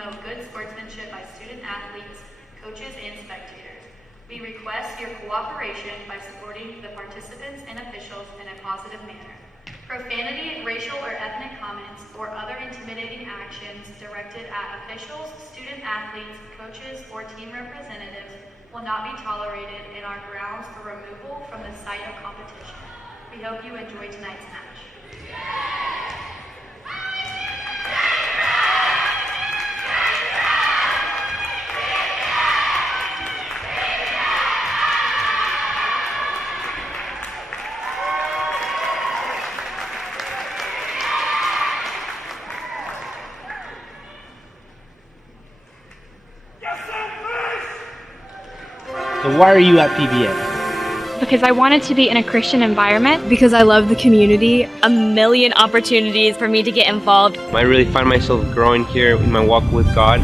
promote good sportsmanship by student athletes, coaches, and spectators. We request your cooperation by supporting the participants and officials in a positive manner. Profanity, racial or ethnic comments, or other intimidating actions directed at officials, student athletes, coaches, or team representatives will not be tolerated in our grounds for removal from the site of competition. We hope you enjoy tonight's match. So why are you at PBA? Because I wanted to be in a Christian environment. Because I love the community. A million opportunities for me to get involved. I really find myself growing here in my walk with God.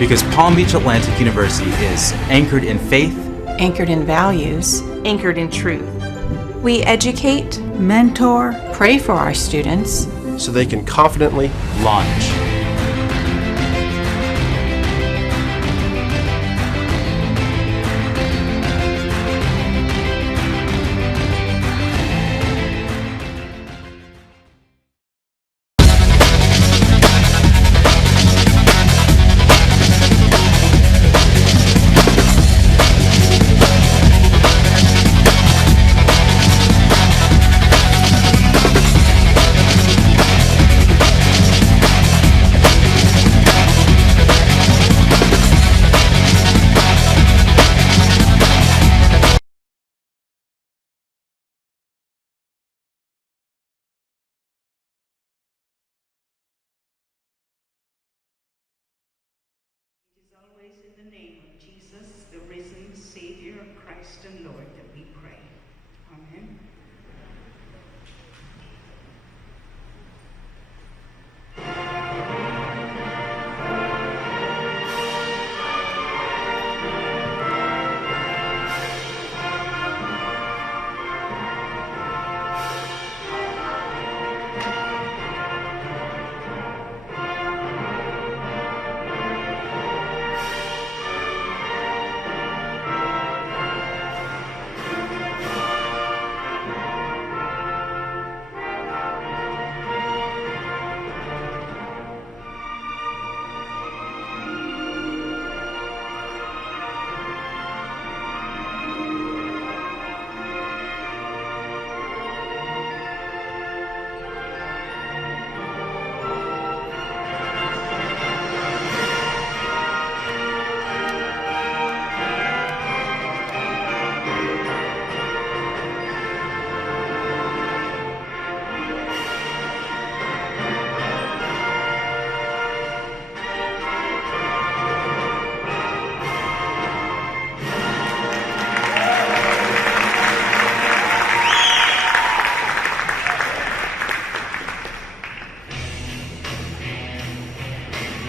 Because Palm Beach Atlantic University is anchored in faith, anchored in values, anchored in truth. We educate, mentor, pray for our students so they can confidently launch. Always in the name of Jesus, the risen Savior, Christ and Lord, that we pray. Amen.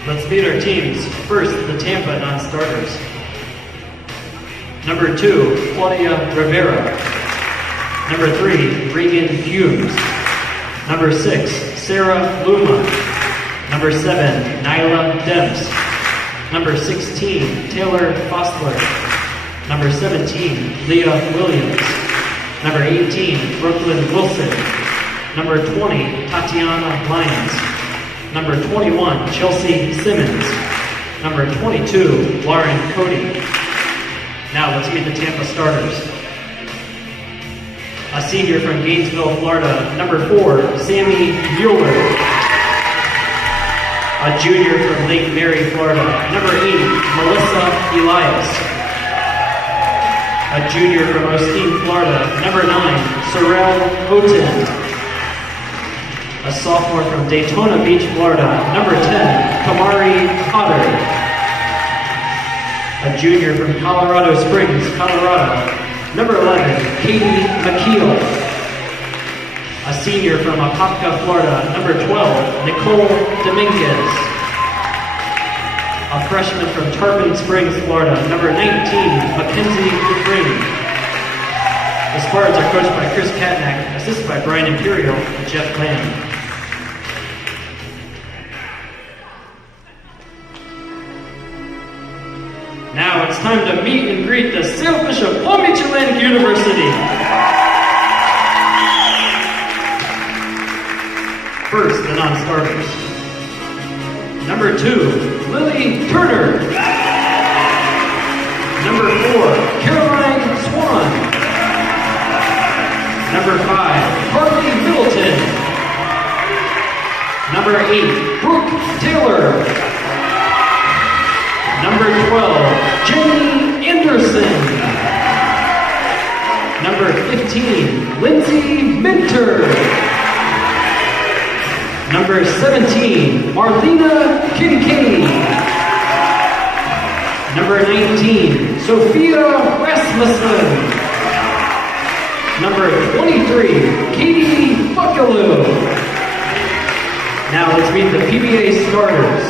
Let's meet our teams. First, the Tampa non-starters. Number 2, Claudia Rivera. Number 3, Regan Humes. Number 6, Sarah Luma. Number 7, Nyla Demps. Number 16, Taylor Fostler. Number 17, Leah Williams. Number 18, Brooklyn Wilson. Number 20, Tatiana Lyons. Number 21, Chelsea Simmons. Number 22, Lauren Cody. Now let's meet the Tampa starters. A senior from Gainesville, Florida, number 4, Sammy Mueller. A junior from Lake Mary, Florida, number 8, Melissa Elias. A junior from Osteen, Florida, number 9, Sorrel Houghton. A sophomore from Daytona Beach, Florida, number 10, Kamari Potter. A junior from Colorado Springs, Colorado, number 11, Katie McKeel. A senior from Apopka, Florida, number 12, Nicole Dominguez. A freshman from Tarpon Springs, Florida, number 19, Mackenzie Dufresne. The Spartans are coached by Chris Katnack, assisted by Brian Imperial and Jeff Lamb. Now it's time to meet and greet the Sailfish of Palm Beach Atlantic University. First, the non-starters. Number 2, Lily Turner. Number 4, Caroline Swan. Number 5, Harley Middleton. Number 8, Brooke Taylor. Number 12, Jenny Anderson. Number 15, Lindsay Minter. Number 17, Marlena Kincaid. Number 19, Sophia Rasmussen. Number 23, Katie Buckaloo. Now let's meet the PBA starters.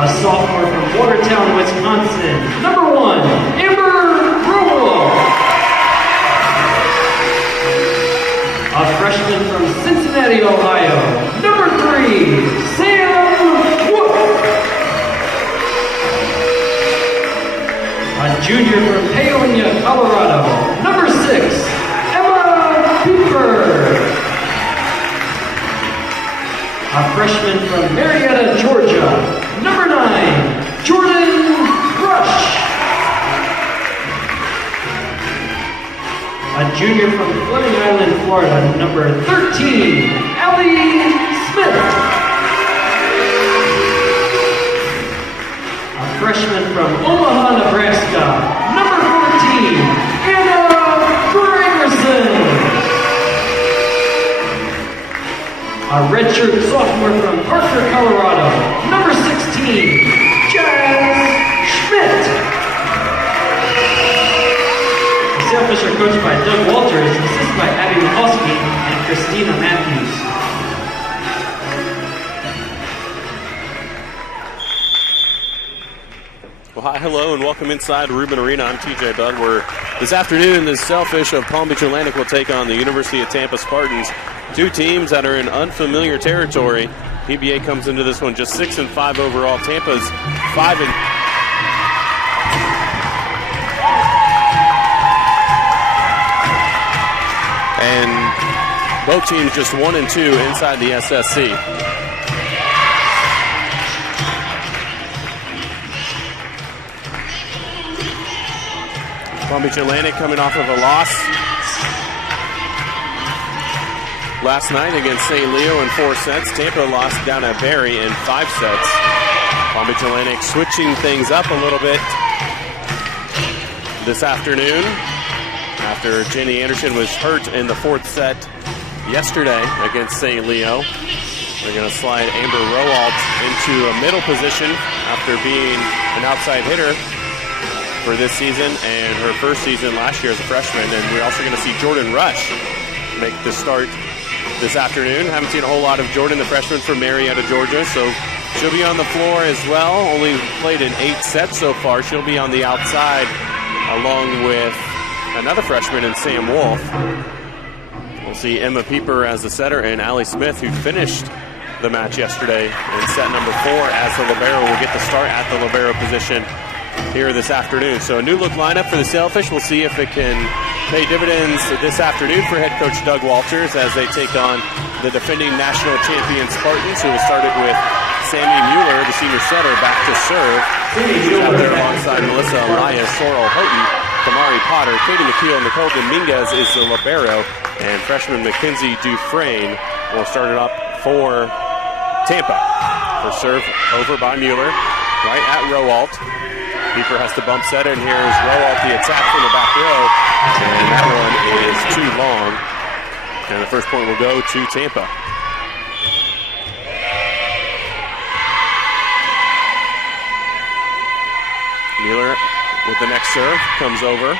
A sophomore from Watertown, Wisconsin. Number 1, Amber Rowell. A freshman from Cincinnati, Ohio. Number 3, Sam Wolf. A junior from Paonia, Colorado. Number 6, Emma Cooper. A freshman from Marietta, Georgia. Number 9, Jordan Rush. A junior from Fleming Island, Florida, number 13, Allie Smith. A freshman from Omaha, Nebraska, number 14, Anna Gregerson. A redshirt sophomore from Parker, Colorado, number 16, Jazz Schmidt. The Sailfish are coached by Doug Walters, assisted by Abby Mahowski and Christina Matthews. Well, hi, hello, and welcome inside Rubin Arena. I'm TJ Budd. This afternoon, the Sailfish of Palm Beach Atlantic will take on the University of Tampa Spartans, two teams that are in unfamiliar territory. PBA comes into this one just 6-5 overall. Tampa's 5-. And both teams just 1-2 inside the SSC. Palm Beach Atlantic coming off of a loss last night against St. Leo in 4 sets. Tampa lost down at Barry in 5 sets. Palm Beach Atlantic switching things up a little bit this afternoon after Jenny Anderson was hurt in the 4th set yesterday against St. Leo. They're going to slide Amber Rowalt into a middle position after being an outside hitter for this season and her first season last year as a freshman. And we're also going to see Jordan Rush make the start this afternoon. Haven't seen a whole lot of Jordan, the freshman from Marietta, Georgia, so she'll be on the floor as well. Only played in 8 sets so far. She'll be on the outside along with another freshman in Sam Wolf. We'll see Emma Pieper as the setter and Allie Smith, who finished the match yesterday in set number 4, as the libero will get the start at the libero position here this afternoon. So a new look lineup for the Sailfish. We'll see if it can pay dividends this afternoon for head coach Doug Walters as they take on the defending national champion Spartans, who has started with Sammy Mueller, the senior setter, back to serve. She's out there alongside Melissa Elias, Sorrel Houghton, Damari Potter, Katie McKeel, Nicole Dominguez is the libero, and freshman Mackenzie Dufresne will start it up for Tampa. For serve over by Mueller, right at Rowalt. Keeper has to bump set it, and here's Rowalt, the attack from the back row, and that one is too long. And the first point will go to Tampa. Mueller with the next serve, comes over,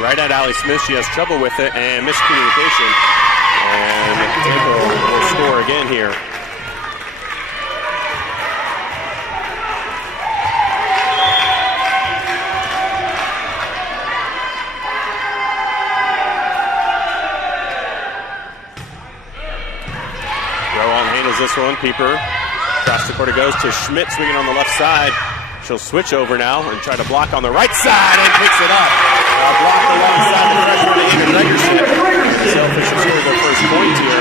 right at Allie Smith. She has trouble with it, and miscommunication. And Tampa will score again here. This one, Pieper across the court, it goes to Schmidt, swinging on the left side. She'll switch over now and try to block on the right side, and picks it up. Blocked alongside the freshman Amy Gregerson. Sailfish has scored their first point here.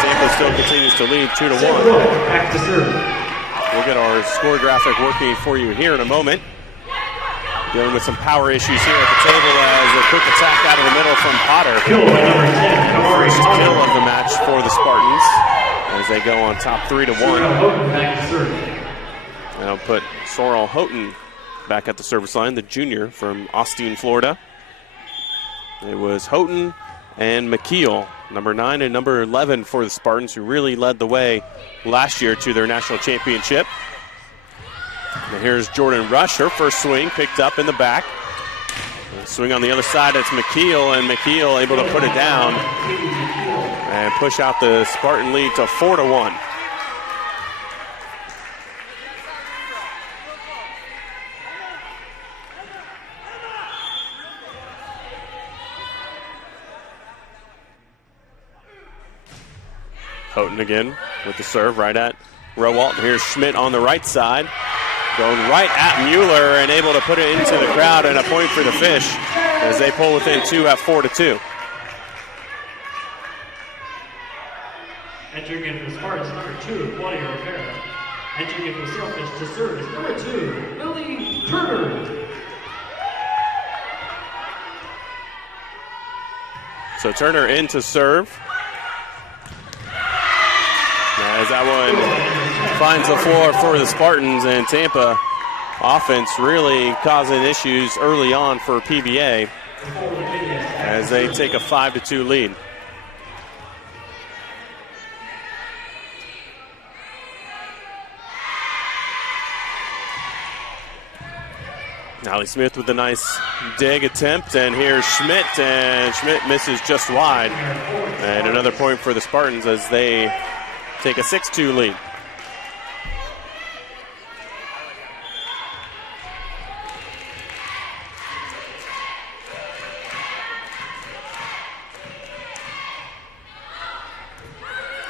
Tampa still continues to lead 2-1. Back to serve. We'll get our score graphic working for you here in a moment. Dealing with some power issues here at the table as a quick attack out of the middle from Potter. Kill by number 10. First kill of the match for the Spartans as they go on top 3-1. Back to serve. And I'll put Sorrel Houghton back at the service line, the junior from Austin, Florida. It was Houghton and McKeel, number 9 and number 11 for the Spartans, who really led the way last year to their national championship. And here's Jordan Rush, her first swing picked up in the back. Swing on the other side, it's McKeel, and McKeel able to put it down and push out the Spartan lead to 4-1. Houghton again with the serve right at Rowalt. Here's Schmidt on the right side. Going right at Mueller and able to put it into the crowd, and a point for the Fish as they pull within 2 at 4-2. Entering in for the Spartans, number 2, Claudia Rivera. Entering in for the Sailfish to serve is number 2, Lily Turner. So Turner in to serve. As that one finds the floor for the Spartans, and Tampa offense really causing issues early on for PBA as they take a 5-2 lead. Allie Smith with a nice dig attempt, and here's Schmidt, and Schmidt misses just wide. And another point for the Spartans as they take a 6-2 lead.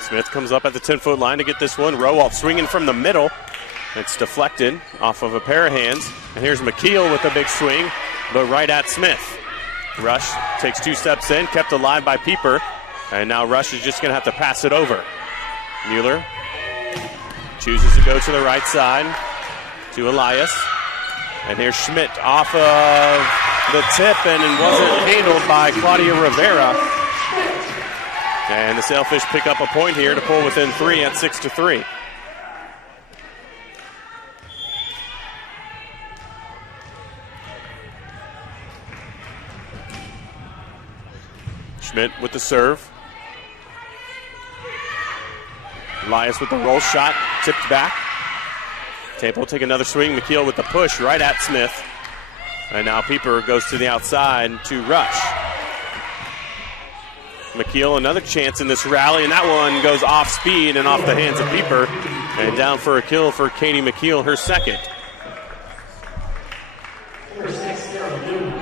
Smith comes up at the 10-foot line to get this one. Rowalt swinging from the middle. It's deflected off of a pair of hands. And here's McKeel with a big swing, but right at Smith. Rush takes 2 steps in, kept alive by Pieper. And now Rush is just going to have to pass it over. Mueller chooses to go to the right side to Elias. And here's Schmidt off of the tip, and it wasn't handled by Claudia Rivera. And the Sailfish pick up a point here to pull within 3 at 6-3. Schmidt with the serve. Elias with the roll shot, tipped back. Tampa will take another swing. McKeel with the push right at Smith. And now Pieper goes to the outside to Rush. McKeel another chance in this rally, and that one goes off speed and off the hands of Pieper. And down for a kill for Katie McKeel, her second. Number 6, Sarah Bloom.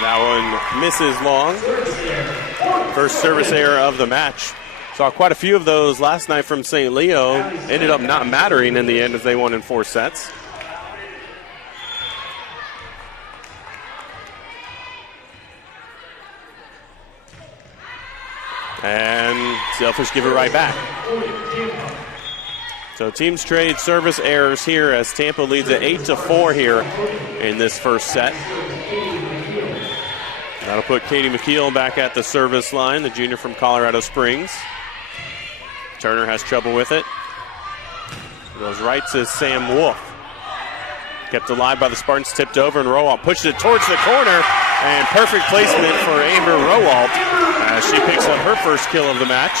And that one misses long. First service error of the match. Saw quite a few of those last night from St. Leo. Ended up not mattering in the end as they won in 4 sets. And Sailfish give it right back. So teams trade service errors here as Tampa leads at 8-4 here in this first set. That'll put Katie McKeel back at the service line, the junior from Colorado Springs. Turner has trouble with it. Goes right to Sam Wolf. Kept alive by the Spartans, tipped over, and Rowalt pushes it towards the corner. And perfect placement for Amber Rowalt as she picks up her first kill of the match.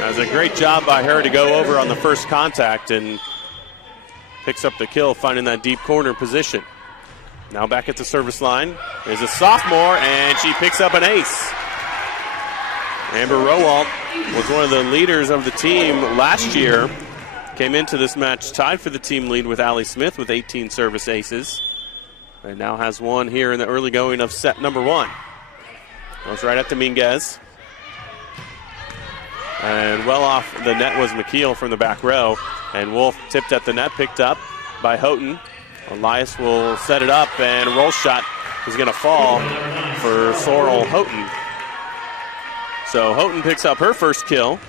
That's a great job by her to go over on the first contact and picks up the kill, finding that deep corner position. Now back at the service line is a sophomore, and she picks up an ace. Amber Rowalt was one of the leaders of the team last year. Came into this match tied for the team lead with Allie Smith with 18 service aces. And now has one here in the early going of set number 1. Goes right at Dominguez. And well off the net was McKeel from the back row. And Wolf tipped at the net, picked up by Houghton. Elias will set it up, and a roll shot is going to fall for Sorrel Houghton. So Houghton picks up her first kill.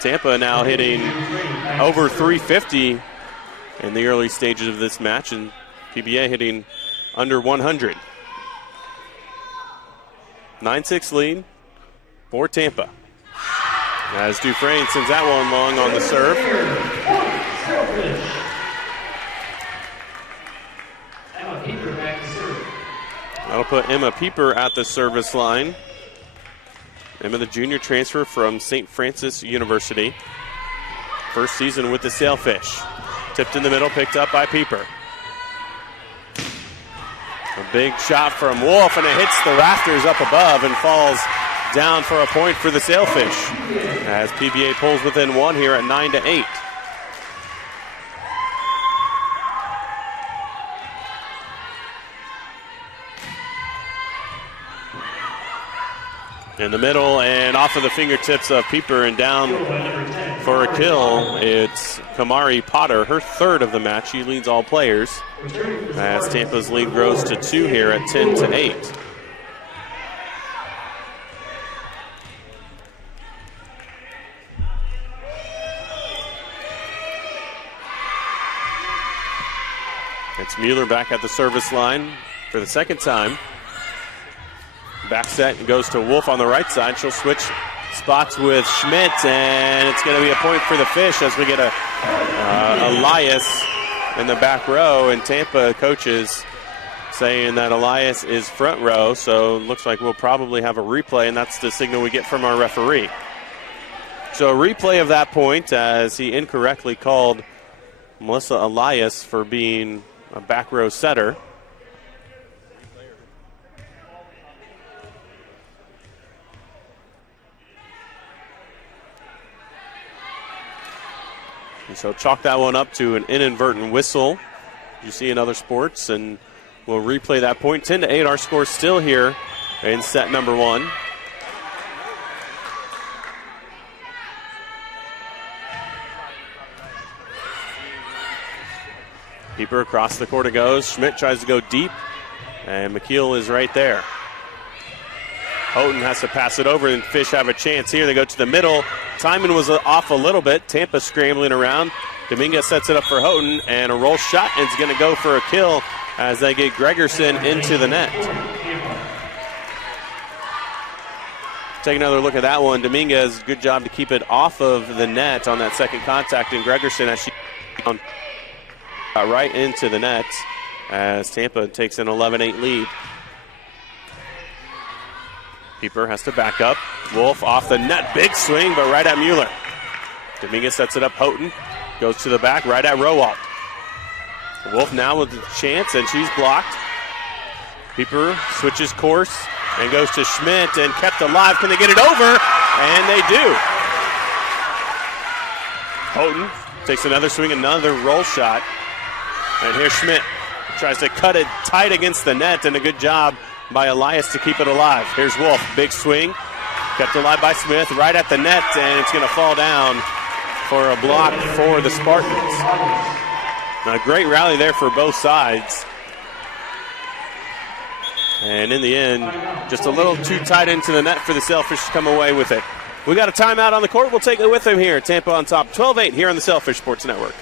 Tampa now hitting over 350 in the early stages of this match, and PBA hitting under 100. 9-6 lead for Tampa. As Dufresne sends that one long on the serve. That'll put Emma Pieper at the service line. Emma, the junior transfer from St. Francis University. First season with the Sailfish. Tipped in the middle, picked up by Pieper. A big shot from Wolf, and it hits the rafters up above and falls down for a point for the Sailfish. As PBA pulls within 1 here at 9-8. In the middle and off of the fingertips of Pieper and down for a kill. It's Kamari Potter, her third of the match. She leads all players as Tampa's lead grows to 2 here at 10-8. It's Mueller back at the service line for the second time. Back set goes to Wolf on the right side. She'll switch spots with Schmidt, and it's going to be a point for the Fish as we get a Elias in the back row, and Tampa coaches saying that Elias is front row, so it looks like we'll probably have a replay, and that's the signal we get from our referee. So a replay of that point as he incorrectly called Melissa Elias for being a back row setter. And so chalk that one up to an inadvertent whistle. You see in other sports, and we'll replay that point. 10-8, our score still here in set number 1. Pieper across the court it goes. Schmidt tries to go deep, and McKeel is right there. Houghton has to pass it over, and Fish have a chance here. They go to the middle. Timing was off a little bit. Tampa scrambling around. Dominguez sets it up for Houghton, and a roll shot is going to go for a kill as they get Gregerson into the net. Take another look at that one. Dominguez, good job to keep it off of the net on that second contact, and Gregerson as she right into the net as Tampa takes an 11-8 lead. Pieper has to back up. Wolf off the net. Big swing, but right at Mueller. Dominguez sets it up. Houghton goes to the back, right at Rowalt. Wolf now with the chance, and she's blocked. Pieper switches course and goes to Schmidt and kept alive. Can they get it over? And they do. Houghton takes another swing, another roll shot. And here's Schmidt. Tries to cut it tight against the net, and a good job by Elias to keep it alive. Here's Wolf. Big swing. Kept alive by Smith right at the net, and it's going to fall down for a block for the Spartans. A great rally there for both sides. And in the end, just a little too tight into the net for the Sailfish to come away with it. We got a timeout on the court. We'll take it with them here. Tampa on top, 12-8 here on the Sailfish Sports Network.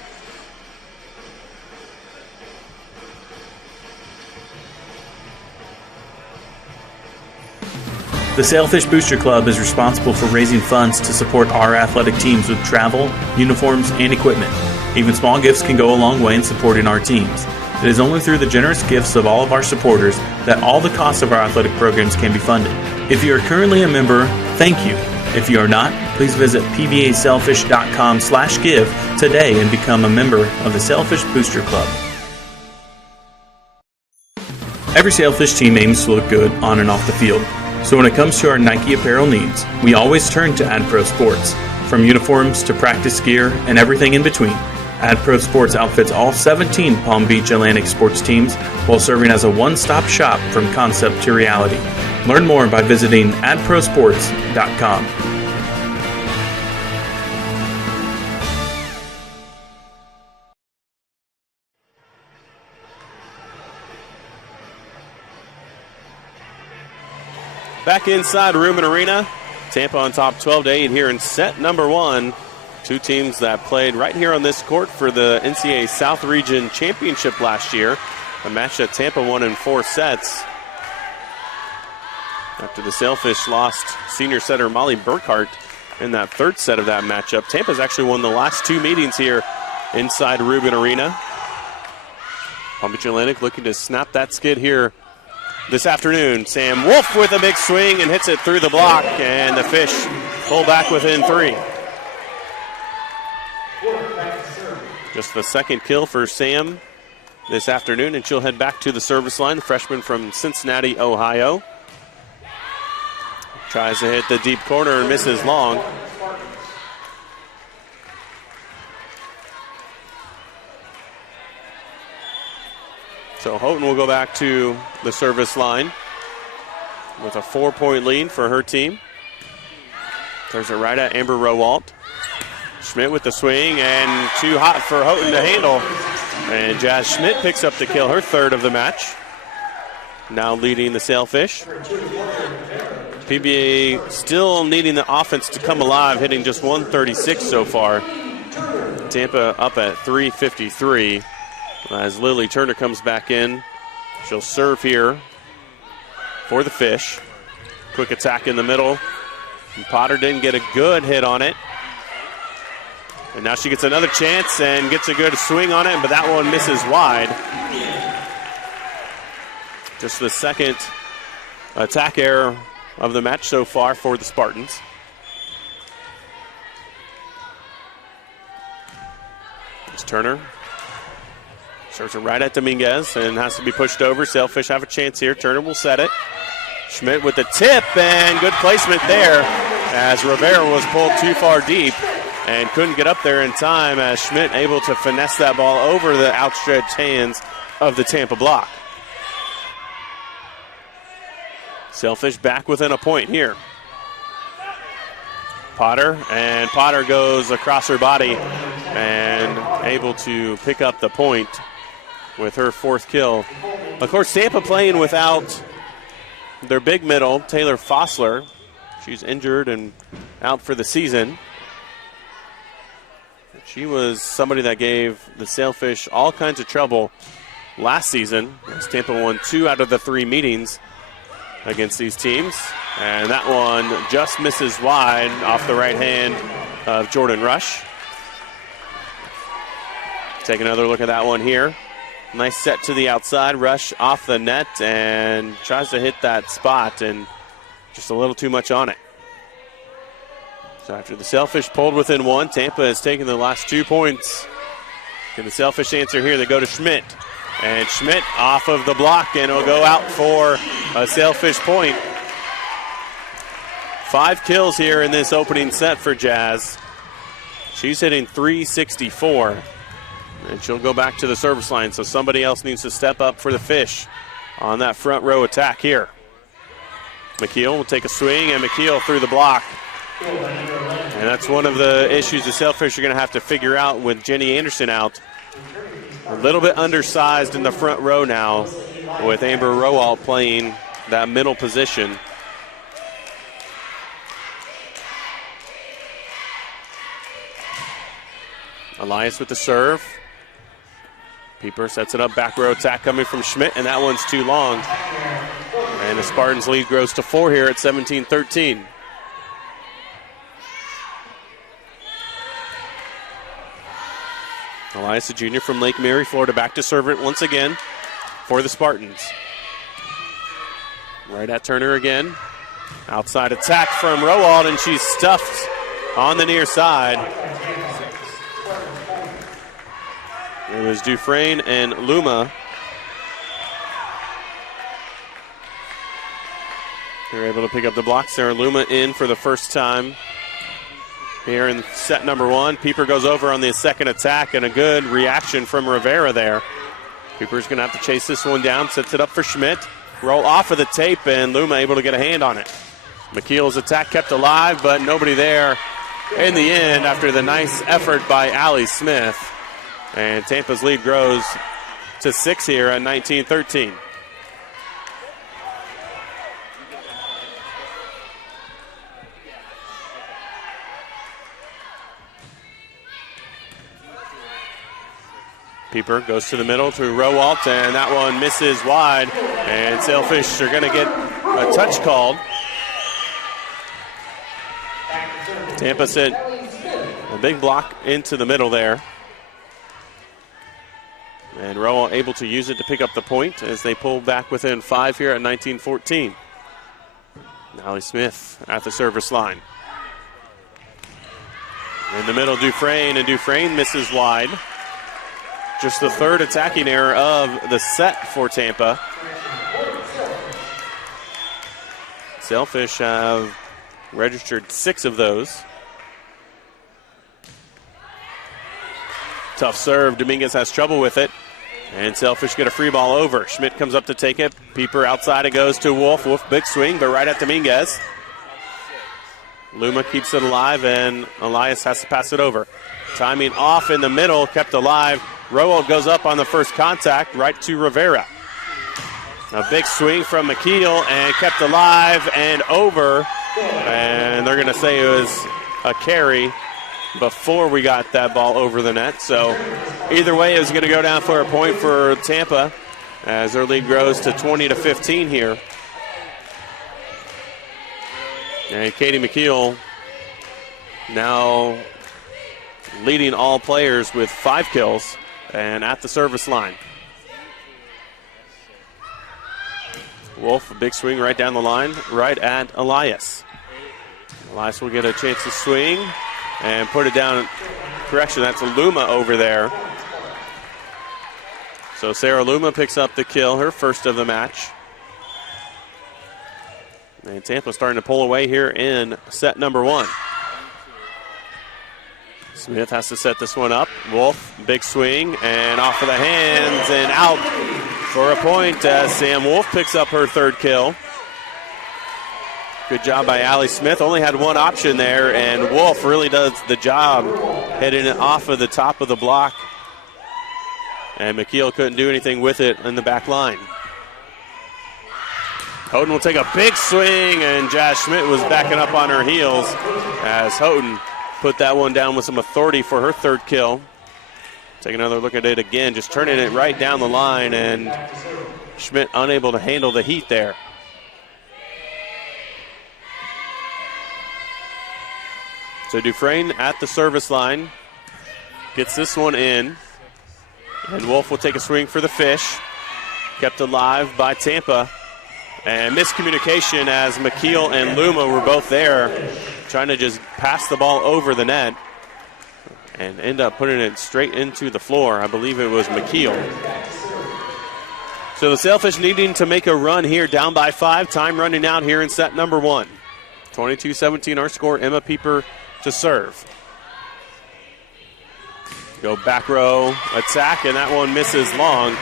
The Sailfish Booster Club is responsible for raising funds to support our athletic teams with travel, uniforms, and equipment. Even small gifts can go a long way in supporting our teams. It is only through the generous gifts of all of our supporters that all the costs of our athletic programs can be funded. If you are currently a member, thank you. If you are not, please visit pbasailfish.com/give today and become a member of the Sailfish Booster Club. Every Sailfish team aims to look good on and off the field. So when it comes to our Nike apparel needs, we always turn to AdPro Sports. From uniforms to practice gear and everything in between, AdPro Sports outfits all 17 Palm Beach Atlantic sports teams while serving as a one-stop shop from concept to reality. Learn more by visiting adprosports.com. Back inside Rubin Arena, Tampa on top 12-8 here in set number one. Two teams that played right here on this court for the NCAA South Region Championship last year. A match that Tampa won in 4 sets. After the Sailfish lost senior setter Molly Burkhart in that third set of that matchup. Tampa's actually won the last 2 meetings here inside Rubin Arena. Palm Beach Atlantic looking to snap that skid here this afternoon. Sam Wolf with a big swing and hits it through the block, and the Fish pull back within 3. Just the second kill for Sam this afternoon, and she'll head back to the service line. The freshman from Cincinnati, Ohio. Tries to hit the deep corner and misses long. So Houghton will go back to the service line with a 4-point lead for her team. Throws it right at Amber Rowalt. Schmidt with the swing, and too hot for Houghton to handle. And Jazz Schmidt picks up the kill, her third of the match. Now leading the Sailfish. PBA still needing the offense to come alive, hitting just 136 so far. Tampa up at 353. As Lily Turner comes back in, she'll serve here for the Fish. Quick attack in the middle. And Potter didn't get a good hit on it. And now she gets another chance and gets a good swing on it, but that one misses wide. Just the second attack error of the match so far for the Spartans. It's Turner. Serves it right at Dominguez and has to be pushed over. Sailfish have a chance here. Turner will set it. Schmidt with the tip, and good placement there as Rivera was pulled too far deep and couldn't get up there in time, as Schmidt able to finesse that ball over the outstretched hands of the Tampa block. Sailfish back within a point here. Potter, and Potter goes across her body and able to pick up the point with her 4th kill. Of course, Tampa playing without their big middle, Taylor Fossler. She's injured and out for the season. She was somebody that gave the Sailfish all kinds of trouble last season, as Tampa won 2 out of the 3 meetings against these teams. And that one just misses wide off the right hand of Jordan Rush. Take another look at that one here. Nice set to the outside. Rush off the net and tries to hit that spot, and just a little too much on it. So after the Sailfish pulled within 1, Tampa has taken the last 2 points. Can the Sailfish answer here? They go to Schmidt. And Schmidt off of the block, and it'll go out for a Sailfish point. 5 kills here in this opening set for Jazz. She's hitting .364. And she'll go back to the service line, so somebody else needs to step up for the Fish on that front row attack here. McKeel will take a swing, and McKeel through the block. And that's one of the issues the Sailfish are going to have to figure out with Jenny Anderson out. A little bit undersized in the front row now with Amber Rowalt playing that middle position. Elias with the serve. Pieper sets it up, back row attack coming from Schmidt, and that one's too long. And the Spartans lead grows to 4 here at 17-13. Elias, a junior from Lake Mary, Florida, back to serve it once again for the Spartans. Right at Turner again. Outside attack from Rowald, and she's stuffed on the near side. It was Dufresne and Luma. They were able to pick up the block. Sarah Luma in for the first time here in set number 1. Pieper goes over on the second attack, and a good reaction from Rivera there. Pieper's going to have to chase this one down, sets it up for Schmidt. Roll off of the tape, and Luma able to get a hand on it. McKeel's attack kept alive, but nobody there in the end after the nice effort by Allie Smith. And Tampa's lead grows to 6 here at 19-13. Pieper goes to the middle to Rowalt, and that one misses wide. And Sailfish are going to get a touch called. Tampa sent a big block into the middle there. And Rowalt able to use it to pick up the point as they pull back within 5 here at 19-14. Allie Smith at the service line. In the middle, Dufresne, and Dufresne misses wide. Just the third attacking error of the set for Tampa. Sailfish have registered 6 of those. Tough serve. Dominguez has trouble with it. And Sailfish get a free ball over. Schmidt comes up to take it. Pieper outside it goes to Wolf. Wolf big swing, but right at Dominguez. Luma keeps it alive, and Elias has to pass it over. Timing off in the middle, kept alive. Rowald goes up on the first contact, right to Rivera. A big swing from McKeel, and kept alive and over. And they're going to say it was a carry before we got that ball over the net. So either way, it was going to go down for a point for Tampa as their lead grows to 20-15 here. And Katie McKeel now leading all players with 5 kills and at the service line. Wolf, a big swing right down the line, right at Elias. Elias will get a chance to swing and put it down. Correction, that's Luma over there. So Sarah Luma picks up the kill, her first of the match. And Tampa starting to pull away here in set number 1. Smith has to set this one up. Wolf, big swing, and off of the hands and out for a point as Sam Wolf picks up her 3rd kill. Good job by Allie Smith. Only had one option there, and Wolf really does the job hitting it off of the top of the block. And McKeel couldn't do anything with it in the back line. Houghton will take a big swing, and Jazz Schmidt was backing up on her heels as Houghton put that one down with some authority for her 3rd kill. Take another look at it again, just turning it right down the line, and Schmidt unable to handle the heat there. So Dufresne at the service line gets this one in, and Wolf will take a swing for the Fish. Kept alive by Tampa. And miscommunication as McKeel and Luma were both there trying to just pass the ball over the net and end up putting it straight into the floor. I believe it was McKeel. So the Sailfish needing to make a run here, down by 5. Time running out here in set number 1. 22-17 our score. Emma Pieper to serve. Go back row attack, and that one misses long.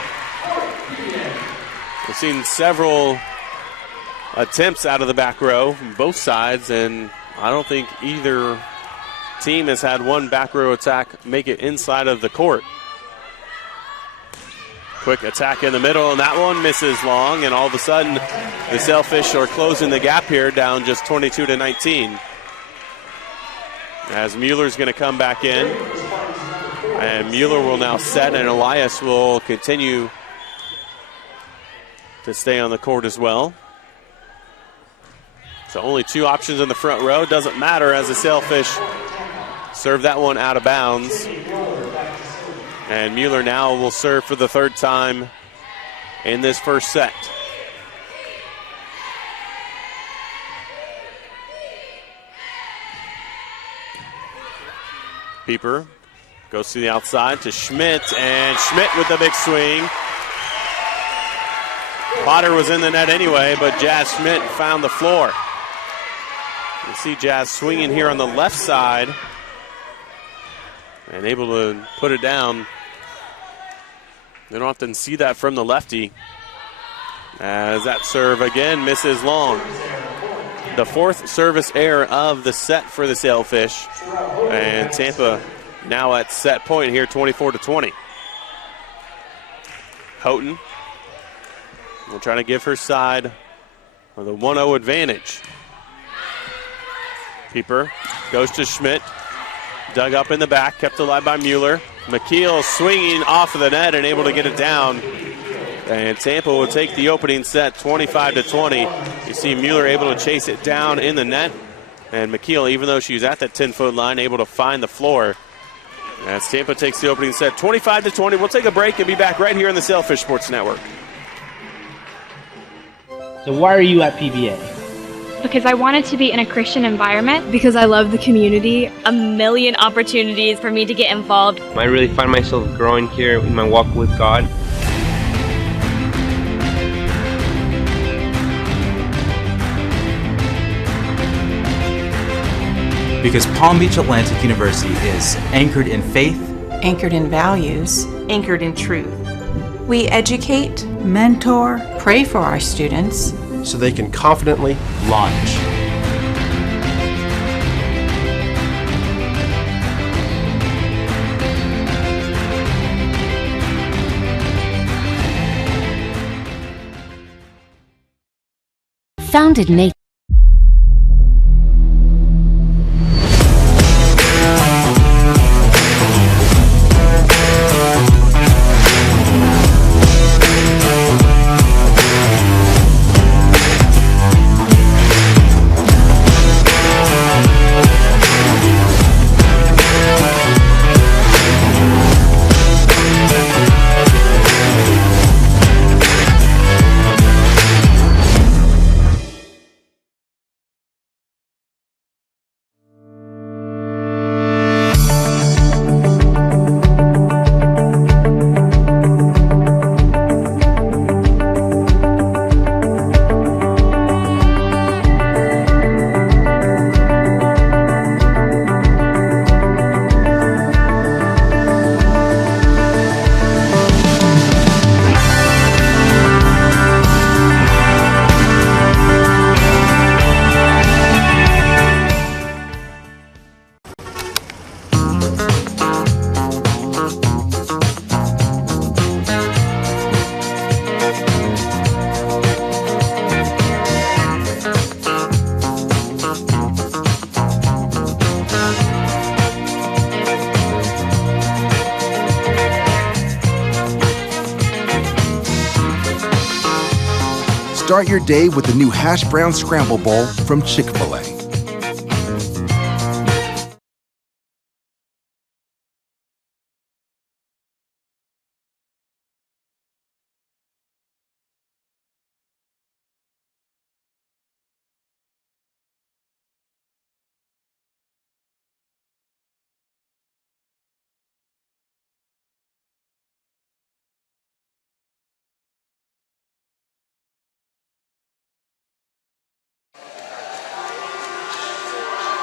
We've seen several attempts out of the back row from both sides, and I don't think either team has had one back row attack make it inside of the court. Quick attack in the middle, and that one misses long, and all of a sudden the Sailfish are closing the gap here, down just 22-19. As Mueller's going to come back in, and Mueller will now set, and Elias will continue to stay on the court as well. So only two options in the front row. Doesn't matter as the Sailfish serve that one out of bounds. And Mueller now will serve for the third time in this first set. Pieper goes to the outside to Schmidt, and Schmidt with the big swing. Potter was in the net anyway, but Jazz Schmidt found the floor. You see Jazz swinging here on the left side and able to put it down. They don't often see that from the lefty. As that serve again misses long. The fourth service error of the set for the Sailfish. And Tampa now at set point here, 24-20. Houghton will try to give her side the 1-0 advantage. Pieper goes to Schmidt. Dug up in the back, kept alive by Mueller. McKeel swinging off of the net and able to get it down. And Tampa will take the opening set 25-20. You see Mueller able to chase it down in the net. And McKeel, even though she's at that 10-foot line, able to find the floor. As Tampa takes the opening set 25-20. We'll take a break and be back right here on the Sailfish Sports Network. So why are you at PBA? Because I wanted to be in a Christian environment. Because I love the community. A million opportunities for me to get involved. I really find myself growing here in my walk with God. Because Palm Beach Atlantic University is anchored in faith, Anchored in values. Anchored in truth. We educate, mentor, pray for our students. So they can confidently launch. Founded in Start your day with the new Hash Brown Scramble Bowl from Chick-fil-A.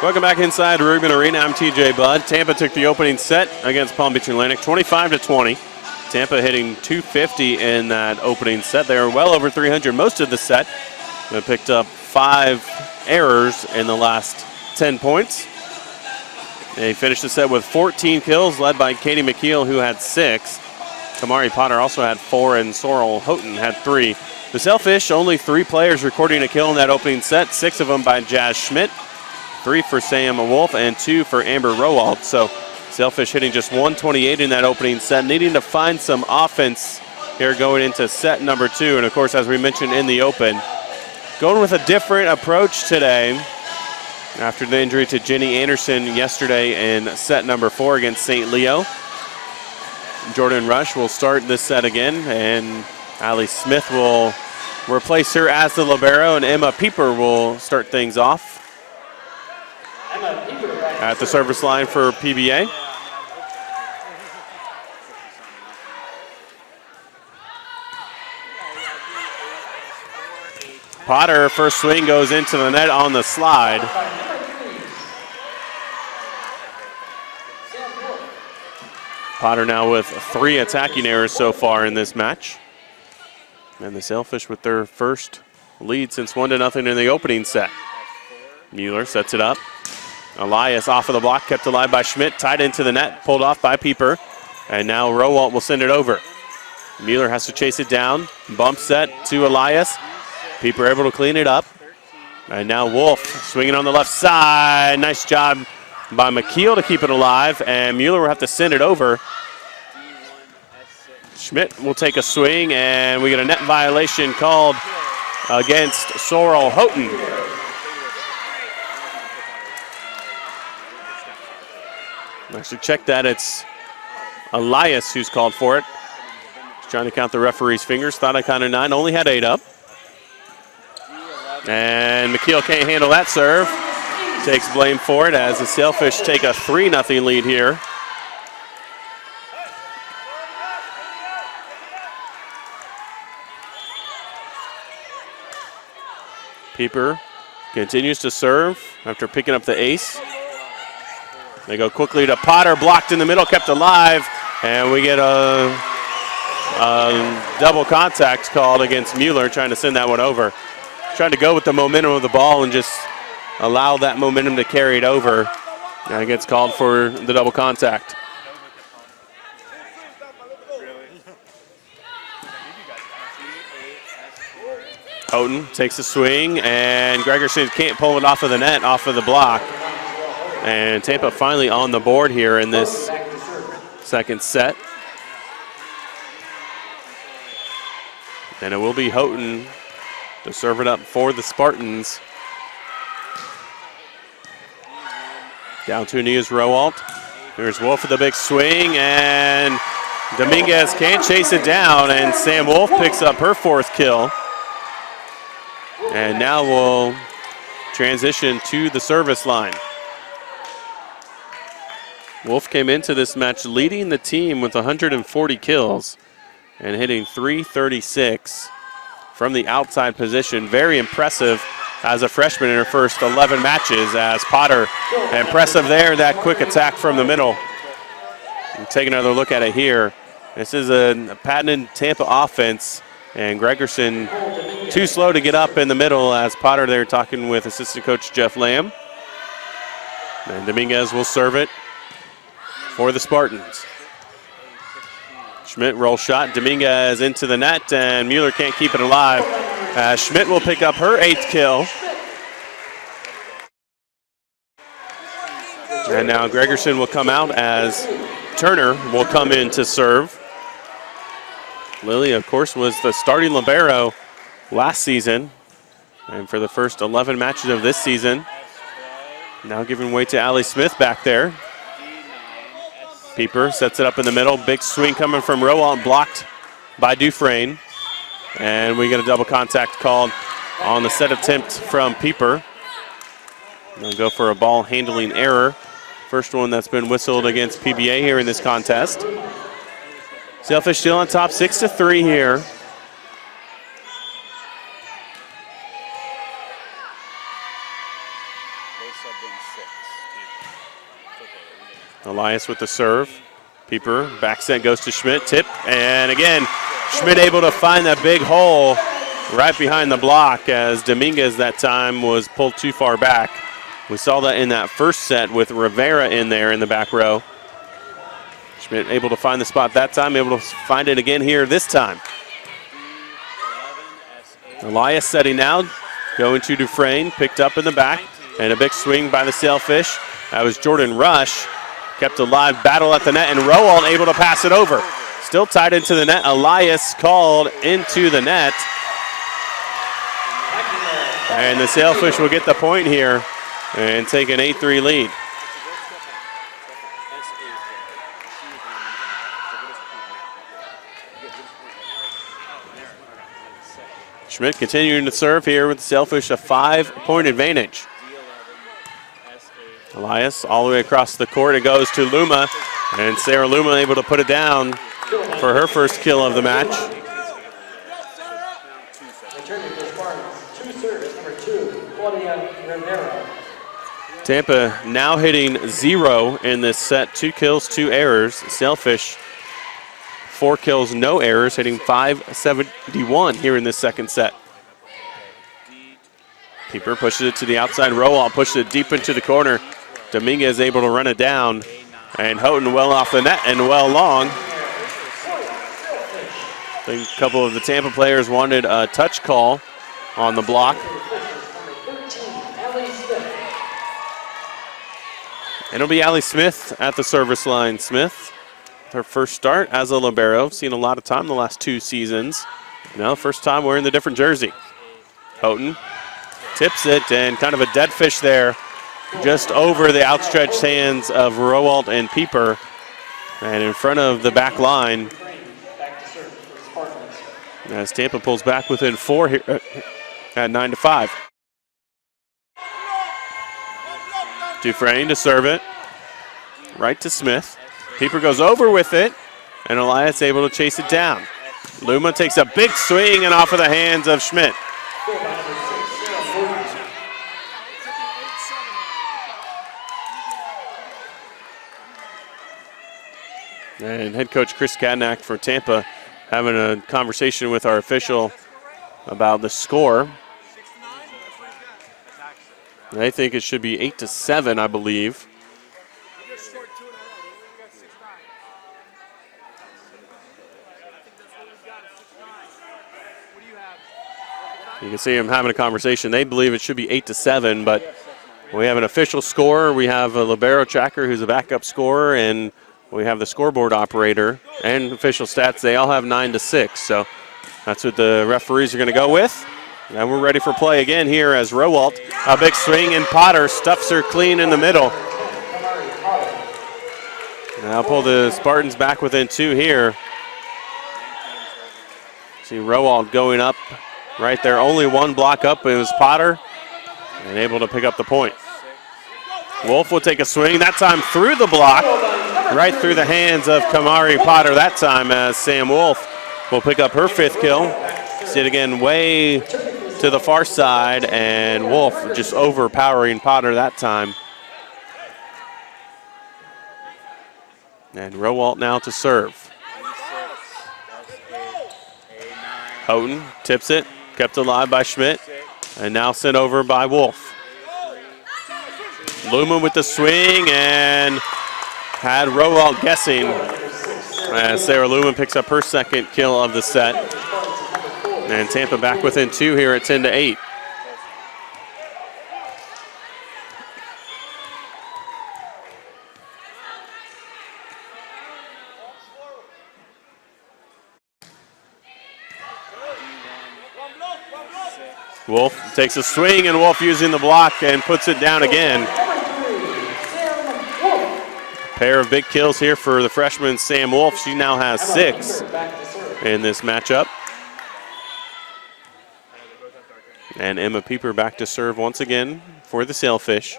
Welcome back inside Rubin Arena. I'm TJ Budd. Tampa took the opening set against Palm Beach Atlantic, 25-20. Tampa hitting 250 in that opening set. They were well over 300 most of the set. They picked up 5 errors in the last 10 points. They finished the set with 14 kills, led by Katie McKeel, who had 6. Kamari Potter also had 4, and Sorrel Houghton had 3. The Sailfish, only 3 players recording a kill in that opening set, 6 of them by Jazz Schmidt, 3 for Sam Wolf, and 2 for Amber Rowald. So Sailfish hitting just 128 in that opening set, needing to find some offense here going into set number 2. And of course, as we mentioned in the open, going with a different approach today after the injury to Jenny Anderson yesterday in set number 4 against St. Leo. Jordan Rush will start this set again, and Allie Smith will replace her as the libero, and Emma Pieper will start things off at the service line for PBA. Potter, first swing goes into the net on the slide. Potter now with 3 attacking errors so far in this match. And the Sailfish with their first lead since 1-0 in the opening set. Mueller sets it up. Elias off of the block, kept alive by Schmidt, tied into the net, pulled off by Pieper. And now Rowalt will send it over. Mueller has to chase it down. Bump set to Elias. Pieper able to clean it up. And now Wolf swinging on the left side. Nice job by McKeel to keep it alive. And Mueller will have to send it over. Schmidt will take a swing, and we get a net violation called against Sorrel Houghton. Actually, check that. It's Elias who's called for it. He's trying to count the referee's fingers. Thought I counted 9. Only had 8 up. And McKeel can't handle that serve. Takes blame for it as the Sailfish take a 3-0 lead here. Pieper continues to serve after picking up the ace. They go quickly to Potter, blocked in the middle, kept alive, and we get a double contact called against Mueller, trying to send that one over. Trying to go with the momentum of the ball and just allow that momentum to carry it over. And it gets called for the double contact. Houghton takes a swing, and Gregerson can't pull it off of the net, off of the block. And Tampa finally on the board here in this second set. And it will be Houghton to serve it up for the Spartans. Down to knee is Rowalt. There's Wolf with the big swing, and Dominguez can't chase it down, and Sam Wolf picks up her 4th kill. And now we'll transition to the service line. Wolf came into this match leading the team with 140 kills and hitting .336 from the outside position. Very impressive as a freshman in her first 11 matches, as Potter, impressive there, that quick attack from the middle. We'll take another look at it here. This is a patented Tampa offense, and Gregerson too slow to get up in the middle, as Potter there talking with assistant coach Jeff Lamb. And Dominguez will serve it for the Spartans. Schmidt roll shot, Dominguez into the net, and Mueller can't keep it alive. Schmidt will pick up her 8th kill. And now Gregerson will come out as Turner will come in to serve. Lily, of course, was the starting libero last season, and for the first 11 matches of this season. Now giving way to Allie Smith back there. Pieper sets it up in the middle. Big swing coming from Rowalt, blocked by Dufresne. And we get a double contact called on the set attempt from Pieper. They'll go for a ball handling error. First one that's been whistled against PBA here in this contest. Sailfish still on top, 6-3 here. Elias with the serve. Pieper, back set goes to Schmidt, tip, and again, Schmidt able to find that big hole right behind the block as Dominguez that time was pulled too far back. We saw that in that first set with Rivera in there in the back row. Schmidt able to find the spot that time, able to find it again here this time. Elias setting now, going to Dufresne, picked up in the back, and a big swing by the Sailfish. That was Jordan Rush, kept alive, battle at the net, and Rowald able to pass it over. Still tied into the net, Elias called into the net. And the Sailfish will get the point here and take an 8-3 lead. Schmidt continuing to serve here with the Sailfish, a 5-point advantage. Elias all the way across the court. It goes to Luma, and Sarah Luma able to put it down for her first kill of the match. Tampa now hitting 0 in this set. 2 kills, 2 errors. Sailfish, 4 kills, no errors, hitting .571 here in this second set. Pieper pushes it to the outside. Rowald pushes it deep into the corner. Dominguez able to run it down. And Houghton well off the net and well long. I think a couple of the Tampa players wanted a touch call on the block. And it'll be Allie Smith at the service line. Smith, her first start as a libero. Seen a lot of time the last 2 seasons. Now first time wearing the different jersey. Houghton tips it, and kind of a dead fish there just over the outstretched hands of Rowald and Pieper. And in front of the back line as Tampa pulls back within 4 here at 9-5. Dufresne to serve it. Right to Smith. Pieper goes over with it, and Elias able to chase it down. Luma takes a big swing and off of the hands of Schmidt. And head coach Chris Kadnack for Tampa having a conversation with our official about the score. I think it should be 8-7, I believe. You can see them having a conversation. They believe it should be 8-7, but we have an official score. We have a libero tracker who's a backup scorer, and we have the scoreboard operator and official stats. They all have 9-6, so that's what the referees are going to go with. And we're ready for play again here as Rowald, a big swing, and Potter stuffs her clean in the middle. Now pull the Spartans back within 2 here. See Rowald going up right there. Only 1 block up. It was Potter, and able to pick up the point. Wolf will take a swing, that time through the block, right through the hands of Kamari Potter that time, as Sam Wolf will pick up her 5th kill. See it again way to the far side, and Wolf just overpowering Potter that time. And Rowald now to serve. Houghton tips it, kept alive by Schmidt, and now sent over by Wolf. Luma with the swing, and had Rowald guessing as Sarah Luma picks up her 2nd kill of the set. And Tampa back within 2 here at 10-8. Wolf takes a swing, and Wolf using the block and puts it down again. Pair of big kills here for the freshman Sam Wolf. She now has 6 in this matchup. And Emma Pieper back to serve once again for the Sailfish.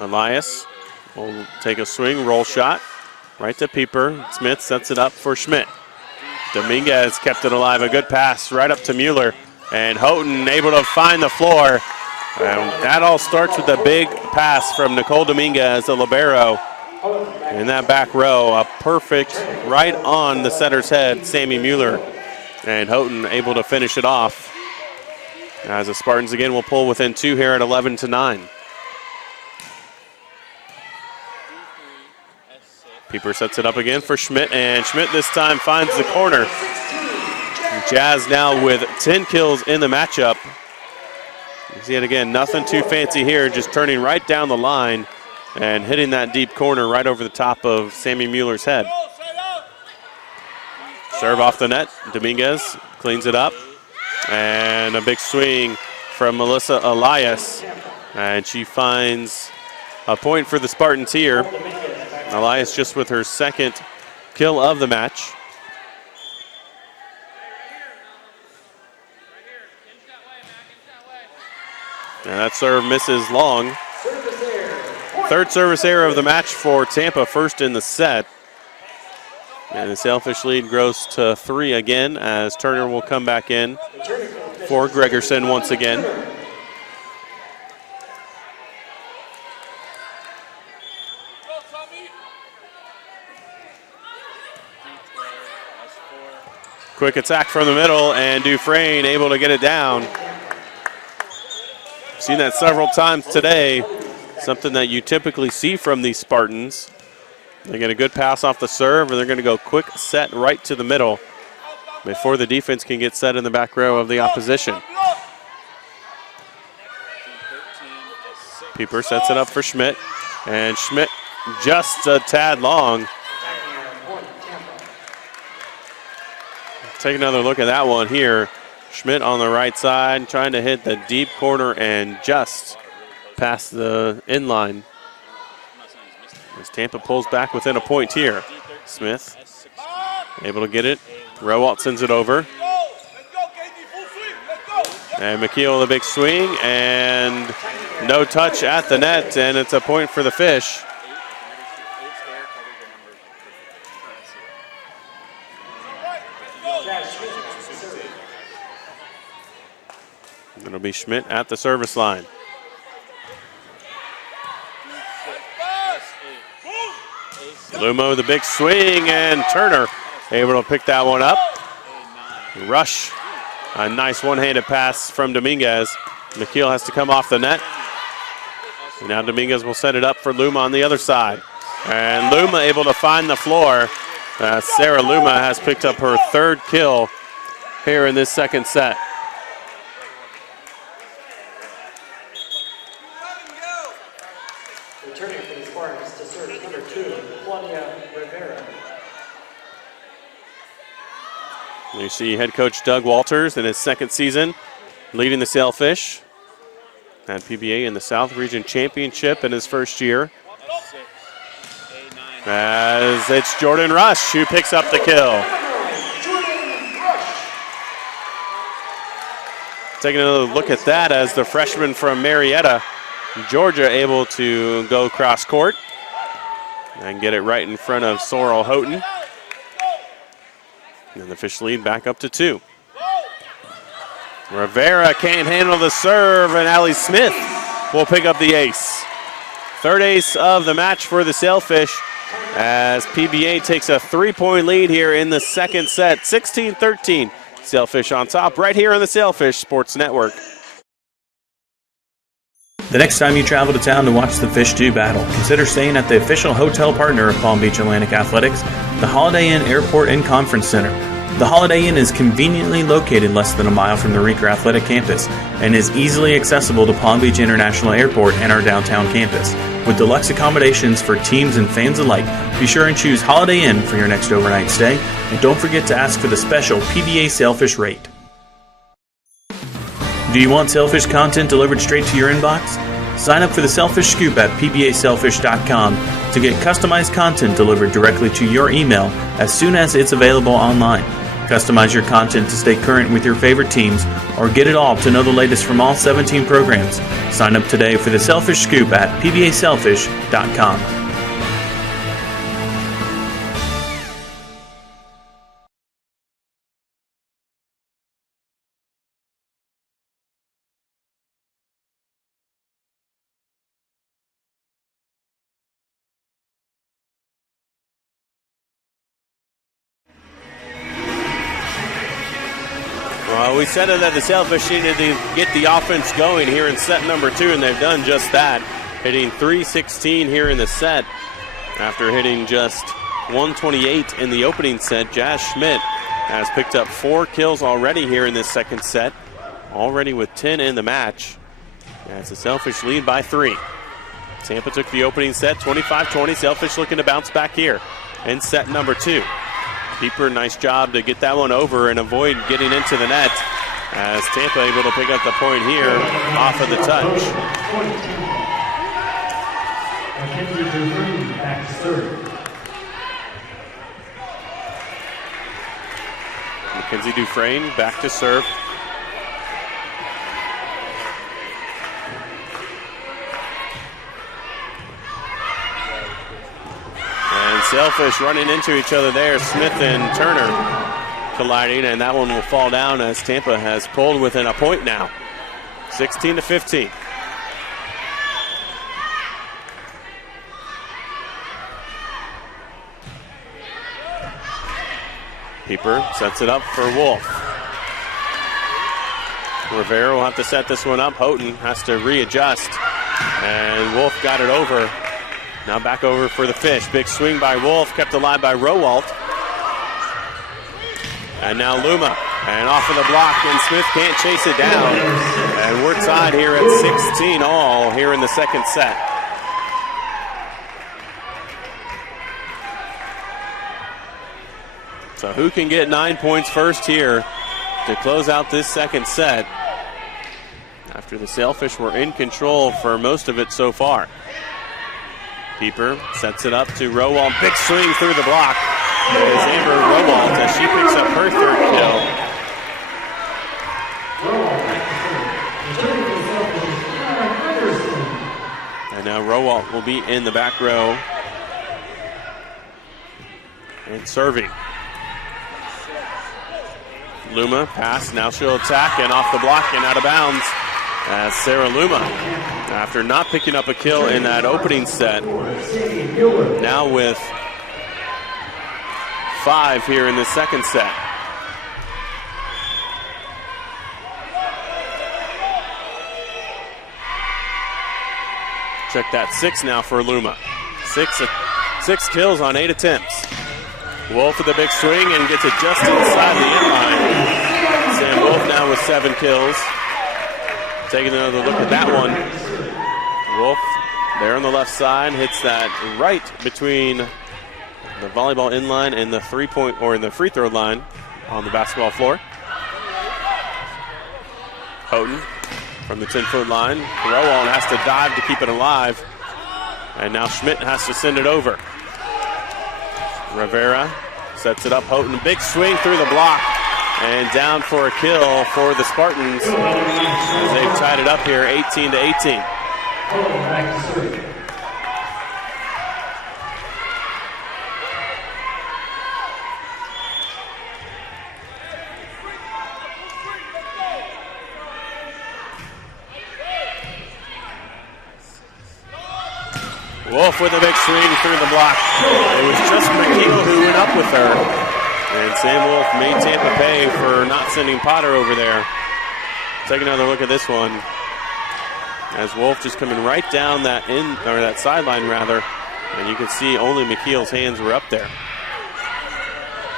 Elias will take a swing, roll shot, right to Pieper. Smith sets it up for Schmidt. Dominguez kept it alive, a good pass right up to Mueller. And Houghton able to find the floor. And that all starts with a big pass from Nicole Dominguez, the libero. In that back row, a perfect right on the setter's head, Sammy Mueller. And Houghton able to finish it off. As the Spartans again will pull within 2 here at 11-9. Pieper sets it up again for Schmidt, and Schmidt this time finds the corner. Jazz now with 10 kills in the matchup. You see it again, nothing too fancy here, just turning right down the line and hitting that deep corner right over the top of Sammy Mueller's head. Serve off the net, Dominguez cleans it up. And a big swing from Melissa Elias. And she finds a point for the Spartans here. Elias just with her second kill of the match. And that serve misses long. Third service error of the match for Tampa, first in the set. And the Sailfish lead grows to 3 again as Turner will come back in for Gregerson once again. Quick attack from the middle, and Dufresne able to get it down. Seen that several times today. Something that you typically see from these Spartans. They get a good pass off the serve, and they're going to go quick set right to the middle before the defense can get set in the back row of the opposition. Pieper sets it up for Schmidt, and Schmidt just a tad long. Take another look at that one here. Schmidt on the right side, trying to hit the deep corner and just past the inline. As Tampa pulls back within a point here. Smith able to get it. Rowalt sends it over. And McKeel the big swing, and no touch at the net, and it's a point for the Fish. It'll be Schmidt at the service line. Lumo the big swing, and Turner able to pick that one up. Rush, a nice one-handed pass from Dominguez. McKeel has to come off the net. And now Dominguez will set it up for Luma on the other side. And Luma able to find the floor. Sarah Luma has picked up her third kill here in this second set. Returning for the Spartans to serve number 2, Claudia Rivera. You see head coach Doug Walters in his second season leading the Sailfish. Had PBA in the South Region Championship in his first year. As it's Jordan Rush who picks up the kill. Taking another look at that as the freshman from Marietta, Georgia, able to go cross court and get it right in front of Sorrel Houghton. And the Fish lead back up to 2. Rivera can't handle the serve, and Allie Smith will pick up the ace. Third ace of the match for the Sailfish as PBA takes a 3-point lead here in the second set. 16-13, Sailfish on top right here on the Sailfish Sports Network. The next time you travel to town to watch the Fish do battle, consider staying at the official hotel partner of Palm Beach Atlantic Athletics, the Holiday Inn Airport and Conference Center. The Holiday Inn is conveniently located less than a mile from the Reeker Athletic Campus and is easily accessible to Palm Beach International Airport and our downtown campus. With deluxe accommodations for teams and fans alike, be sure and choose Holiday Inn for your next overnight stay, and don't forget to ask for the special PBA Sailfish rate. Do you want Sailfish content delivered straight to your inbox? Sign up for the Sailfish Scoop at pbasailfish.com to get customized content delivered directly to your email as soon as it's available online. Customize your content to stay current with your favorite teams, or get it all to know the latest from all 17 programs. Sign up today for the Sailfish Scoop at pbasailfish.com. We said that the Sailfish needed to get the offense going here in set number 2, and they've done just that, hitting 316 here in the set after hitting just 128 in the opening set. Jazz Schmidt has picked up 4 kills already here in this second set, already with 10 in the match. As the Sailfish lead by 3. Tampa took the opening set 25-20. Sailfish looking to bounce back here in set number 2. Keeper, nice job to get that one over and avoid getting into the net, as Tampa able to pick up the point here off of the touch. Back to serve. Mackenzie Dufresne back to serve. And Sailfish running into each other there. Smith and Turner colliding, and that one will fall down as Tampa has pulled within a point now. 16-15. Keeper sets it up for Wolf. Rivera will have to set this one up. Houghton has to readjust, and Wolf got it over. Now back over for the Fish. Big swing by Wolf, kept alive by Rowalt. And now Luma, and off of the block, and Smith can't chase it down. And we're tied here at 16 all here in the second set. So who can get 9 points first here to close out this second set after the Sailfish were in control for most of it so far. Keeper sets it up to Rowalt. Big swing through the block. There's Amber Rowalt as she picks up her third kill. And now Rowalt will be in the back row and serving. Luma pass, now she'll attack, and off the block and out of bounds as Sarah Luma, after not picking up a kill in that opening set, now with 5 here in the second set. Check that, 6 now for Luma. 6 kills on 8 attempts. Wolf with a big swing and gets it just inside the inline. Sam Wolf now with 7 kills. Taking another look at that one. Wolf there on the left side hits that right between the volleyball inline and the 3-point or in the free throw line on the basketball floor. Houghton from the 10-foot line. Rowalt has to dive to keep it alive. And now Schmidt has to send it over. Rivera sets it up. Houghton, big swing through the block, and down for a kill for the Spartans as they've tied it up here 18-18. Wolf with a big swing through the block. It was just McKeel who went up with her. And Sam Wolf made Tampa pay for not sending Potter over there. Take another look at this one. As Wolf just coming right down that that sideline rather. And you can see only McKeel's hands were up there.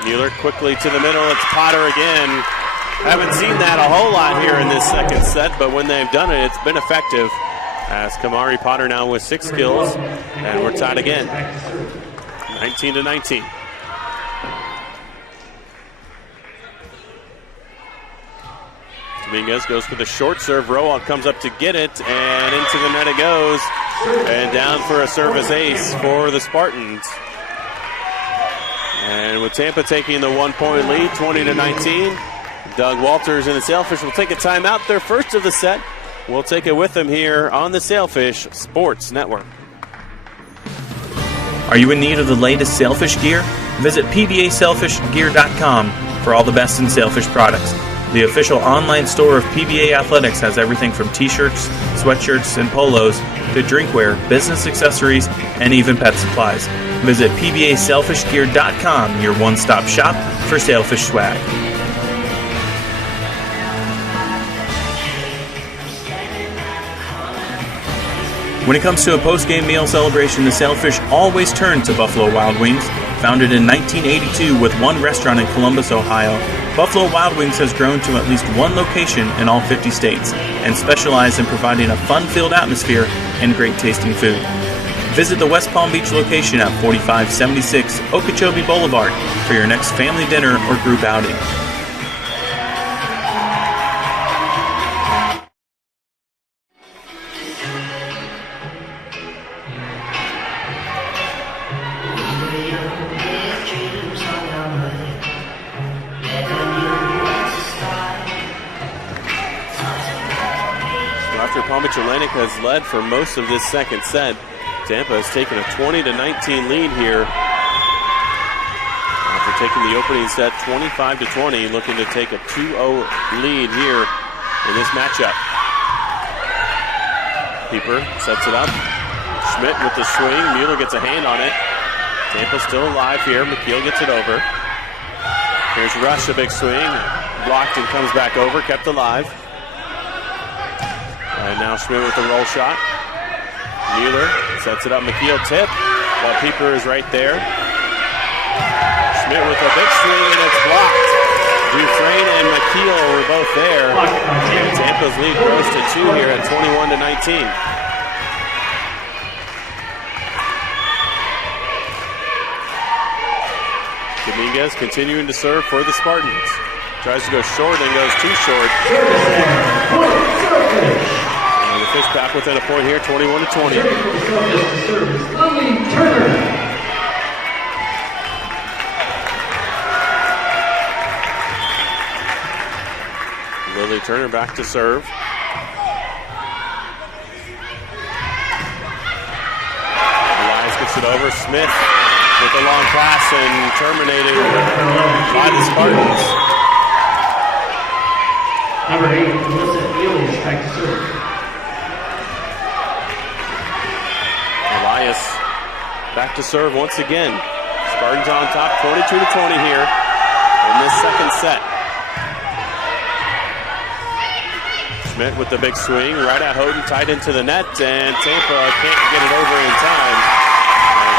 Mueller quickly to the middle. It's Potter again. Haven't seen that a whole lot here in this second set, but when they've done it, it's been effective. As Kamari Potter now with 6 kills, and we're tied again, 19-19. Dominguez goes for the short serve. Rowalt comes up to get it, and into the net it goes, and down for a service ace for the Spartans. And with Tampa taking the 1-point lead, 20-19, Doug Walters and the Sailfish will take a timeout, their first of the set. We'll take it with them here on the Sailfish Sports Network. Are you in need of the latest Sailfish gear? Visit pbasailfishgear.com for all the best in Sailfish products. The official online store of PBA Athletics has everything from t-shirts, sweatshirts, and polos to drinkware, business accessories, and even pet supplies. Visit pbasailfishgear.com, your one-stop shop for Sailfish swag. When it comes to a post-game meal celebration, the Sailfish always turn to Buffalo Wild Wings. Founded in 1982 with one restaurant in Columbus, Ohio, Buffalo Wild Wings has grown to at least one location in all 50 states and specialize in providing a fun-filled atmosphere and great-tasting food. Visit the West Palm Beach location at 4576 Okeechobee Boulevard for your next family dinner or group outing. After Palm Beach Atlantic has led for most of this second set, Tampa has taken a 20-19 lead here. After taking the opening set 25-20, looking to take a 2-0 lead here in this matchup. Pieper sets it up. Schmidt with the swing. Mueller gets a hand on it. Tampa still alive here. McKeel gets it over. Here's Rush, a big swing. Blocked and comes back over. Kept alive. And now Schmidt with the roll shot. Mueller sets it up. McKeel tip. While Pieper is right there. Schmidt with a big swing and it's blocked. Dufresne and McKeel were both there. Tampa's lead grows to 2 here at 21-19. Dominguez continuing to serve for the Spartans. Tries to go short and goes too short. And the Fish back within a point here, 21-20. Lily Turner back to serve. Elias gets it over. Smith with a long pass and terminated by the Spartans. Number 8, Melissa Elias back to serve. Elias back to serve once again. Spartans on top, 22-20 here in this second set. Schmidt with the big swing, right at Houghton, tied into the net, and Tampa can't get it over in time.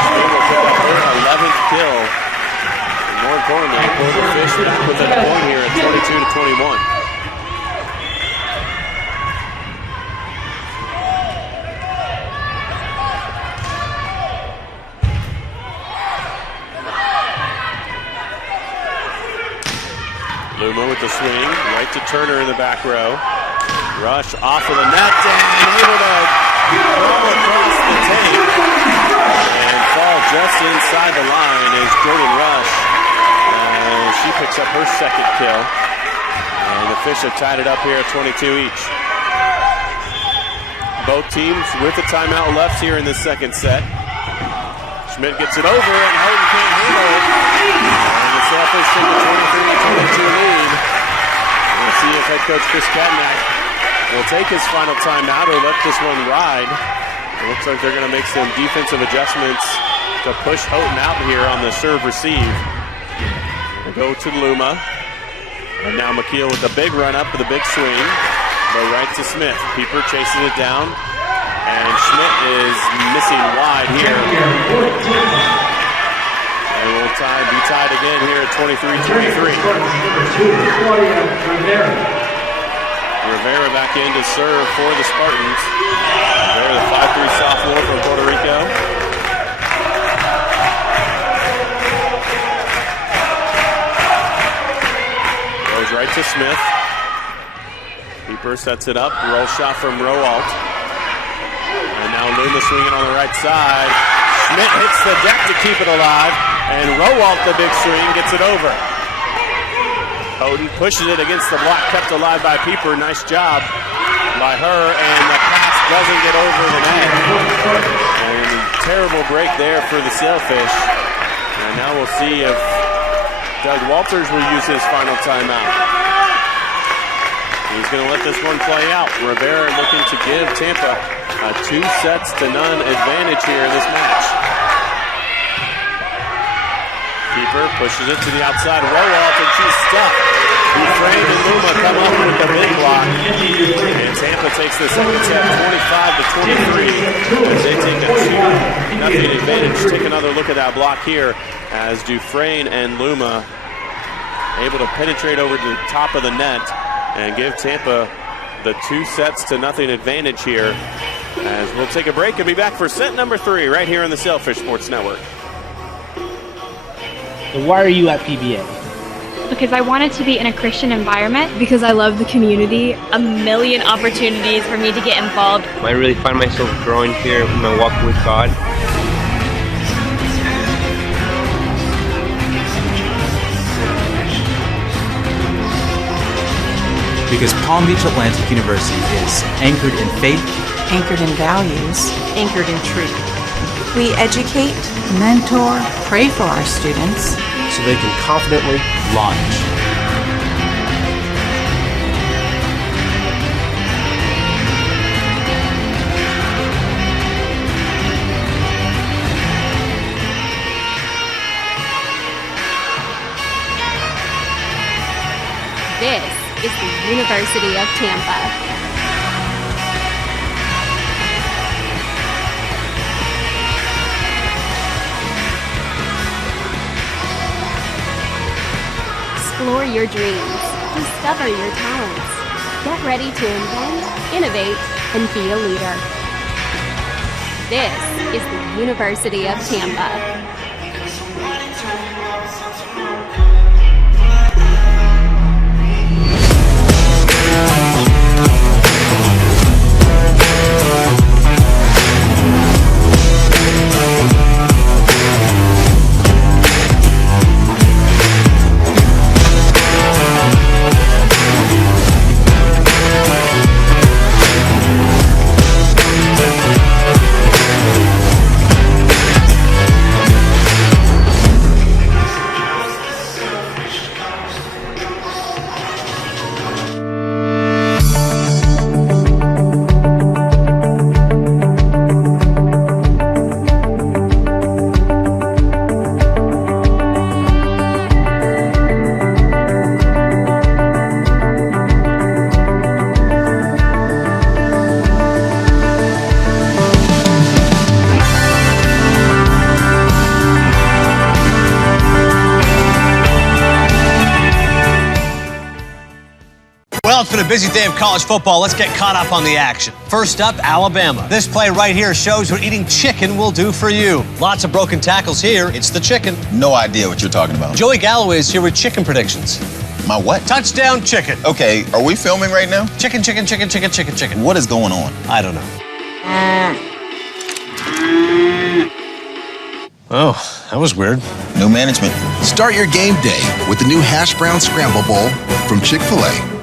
Schmidt will pick up her 11th kill. And more importantly, pull the Fish back within a point here at 22-21. Luma with the swing, right to Turner in the back row. Rush off of the net and able to crawl across the tape and fall just inside the line is Jordan Rush. And she picks up her second kill. And the Fish have tied it up here at 22 each. Both teams with a timeout left here in this second set. Schmidt gets it over and Houghton can't handle it. And the Sailfish take a 23-22 lead. We'll see if head coach Chris Cadnack will take his final timeout or let this one ride. It looks like they're going to make some defensive adjustments to push Houghton out here on the serve receive. They go to Luma. And now McKeel with a big run up with a big swing. Go right to Smith. Pieper chases it down. And Schmidt is missing wide here. And we'll be tied again here at 23-23. Rivera back in to serve for the Spartans. Rivera, the 5'3" sophomore from Puerto Rico. Goes right to Smith. Pieper sets it up. Roll shot from Rowalt. And now Luma swinging on the right side. Schmidt hits the deck to keep it alive. And Rowalt, the big swing, gets it over. Houghton pushes it against the block, kept alive by Pieper. Nice job by her, and the pass doesn't get over the net. And terrible break there for the Sailfish. And now we'll see if Doug Walters will use his final timeout. He's going to let this one play out. Rivera looking to give Tampa a 2-0 advantage here in this match. Pieper pushes it to the outside. Rowalt, and she's stuck. Dufresne and Luma come up with the big block. And Tampa takes the second set 25-23 as they take a 2-0 advantage. Take another look at that block here as Dufresne and Luma able to penetrate over to the top of the net and give Tampa the 2-0 advantage here. As we'll take a break and be back for set number 3 right here on the Sailfish Sports Network. So why are you at PBA? Because I wanted to be in a Christian environment. Because I love the community. A million opportunities for me to get involved. I really find myself growing here in my walk with God. Because Palm Beach Atlantic University is anchored in faith, Anchored in values. Anchored in truth. We educate, mentor, pray for our students. so they can confidently launch. This is the University of Tampa. Explore your dreams, discover your talents, get ready to invent, innovate, and be a leader. This is the University of Tampa. Well, it's been a busy day of college football. Let's get caught up on the action. First up, Alabama. This play right here shows what eating chicken will do for you. Lots of broken tackles here. It's the chicken. No idea what you're talking about. Joey Galloway is here with chicken predictions. My what? Touchdown chicken. Okay, are we filming right now? Chicken, chicken, chicken, chicken, chicken, chicken. What is going on? I don't know. Oh, that was weird. New management. Start your game day with the new Hash Brown Scramble Bowl from Chick-fil-A.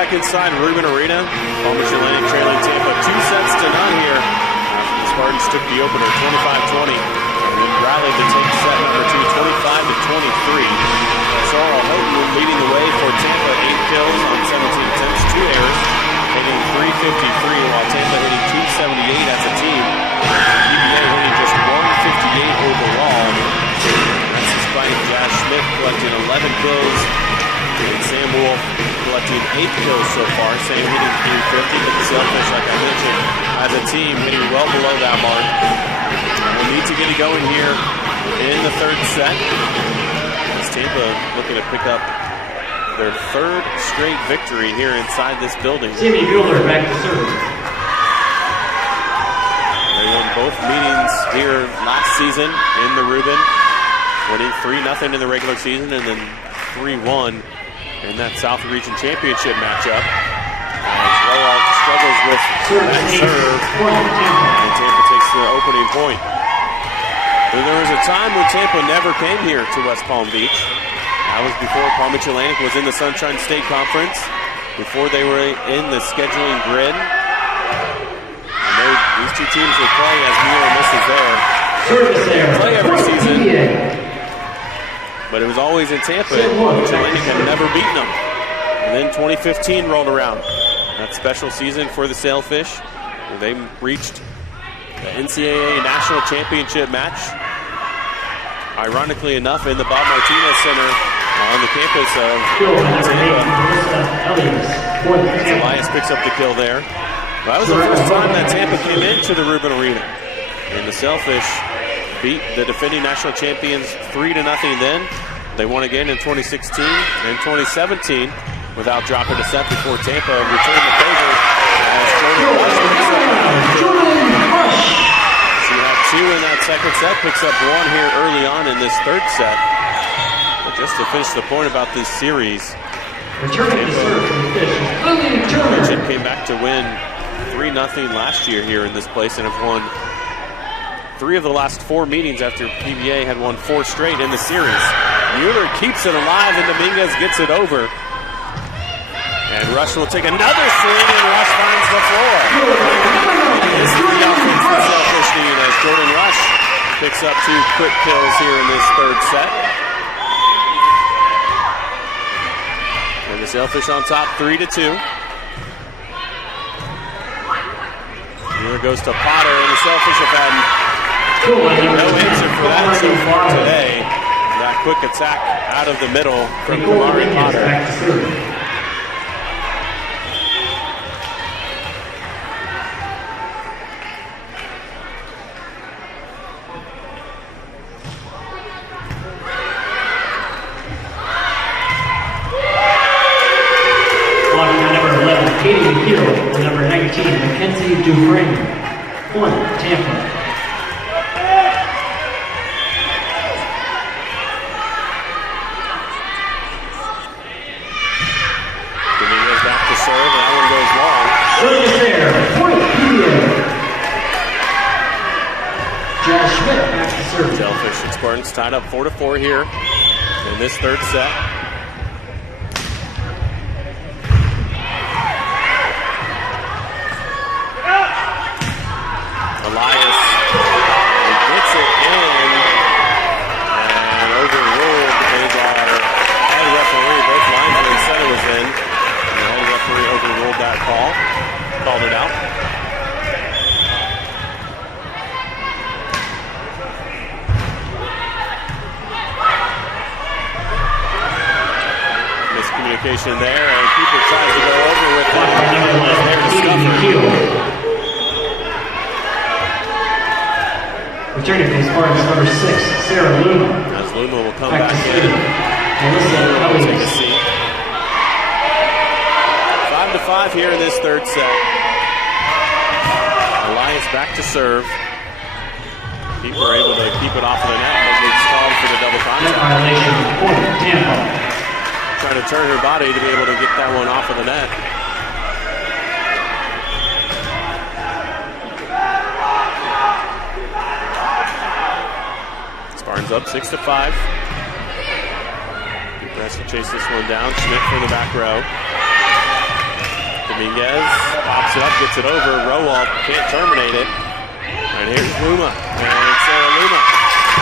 back inside Rubin Arena. Palm Beach Atlantic trailing Tampa 2-0 here. After the Spartans took the opener 25-20. And then rallied to take set number 2, 25-23. Sorrel Houghton leading the way for Tampa, 8 kills on 17 attempts, 2 errors, hitting .353, while Tampa hitting .278 as a team. PBA hitting just .158 overall. That's despite Josh Smith collecting 11 kills and Sam Wolf collecting 8 kills so far. Sam hitting .350, but the Sailfish, like I mentioned, as a team hitting well below that mark. We'll need to get it going here in the third set. As Tampa looking to pick up their 3rd straight victory here inside this building. Sammy Bueller back to serve. They won both meetings here last season in the Rubin, winning 3-0 in the regular season and then 3-1 in that South Region Championship matchup. As Rowald struggles with that serve, and Tampa takes the opening point. There was a time when Tampa never came here to West Palm Beach. That was before Palm Beach Atlantic was in the Sunshine State Conference, before they were in the scheduling grid. And these two teams would play as near and misses there. They play every season, but it was always in Tampa. Palm Beach Atlantic had never beaten them. And then 2015 rolled around. That special season for the Sailfish, where they reached the NCAA National Championship match. Ironically enough, in the Bob Martinez Center on the campus of Tampa. Elias picks up the kill there. Well, that was the first time that Tampa came into the Rubin Arena. And the Sailfish beat the defending national champions 3-0 then. They won again in 2016 and 2017 without dropping a set before Tampa returned the favor as Jordan Rush. So you have 2 in that second set, picks up 1 here early on in this third set. But just to finish the point about this series, Tampa came back to win 3-0 last year here in this place and have won 3 of the last 4 meetings after PBA had won 4 straight in the series. Mueller keeps it alive and Dominguez gets it over. And Rush will take another swing and Rush finds the floor. This is the offense for Sailfish need as Jordan Rush picks up 2 quick kills here in this third set. And the Sailfish on top 3-2. Mueller goes to Potter and the Sailfish have had no answer for that so far today. That quick attack out of the middle from Kamari Potter. Number 19, Mackenzie Dufresne. 1, Tampa. Dominguez back to serve, and that one goes long. Service there, point PBA. Josh Schmidt back to serve. Sailfish and Spartans tied up 4-4 here in this third set. Elias gets it in and overruled is our head referee. Both linesmen said it was in. And the head referee overruled that call, called it out. Miscommunication there, and Cooper tries to go over with it. There to Scuffer. Returning from Spartans, number 6, Sarah Luma. As Luma will come back in. Luma will take a seat. 5-5 here in this third set. Elias back to serve. Keeper able to keep it off of the net, but it's called for the double contact. Violation, point, Tampa. Trying to turn her body to be able to get that one off of the net. Spartans up 6-5. Cooper has to chase this one down. Schmidt from the back row. Dominguez pops it up, gets it over. Rowald can't terminate it. And here's Luma. And Sarah Luma.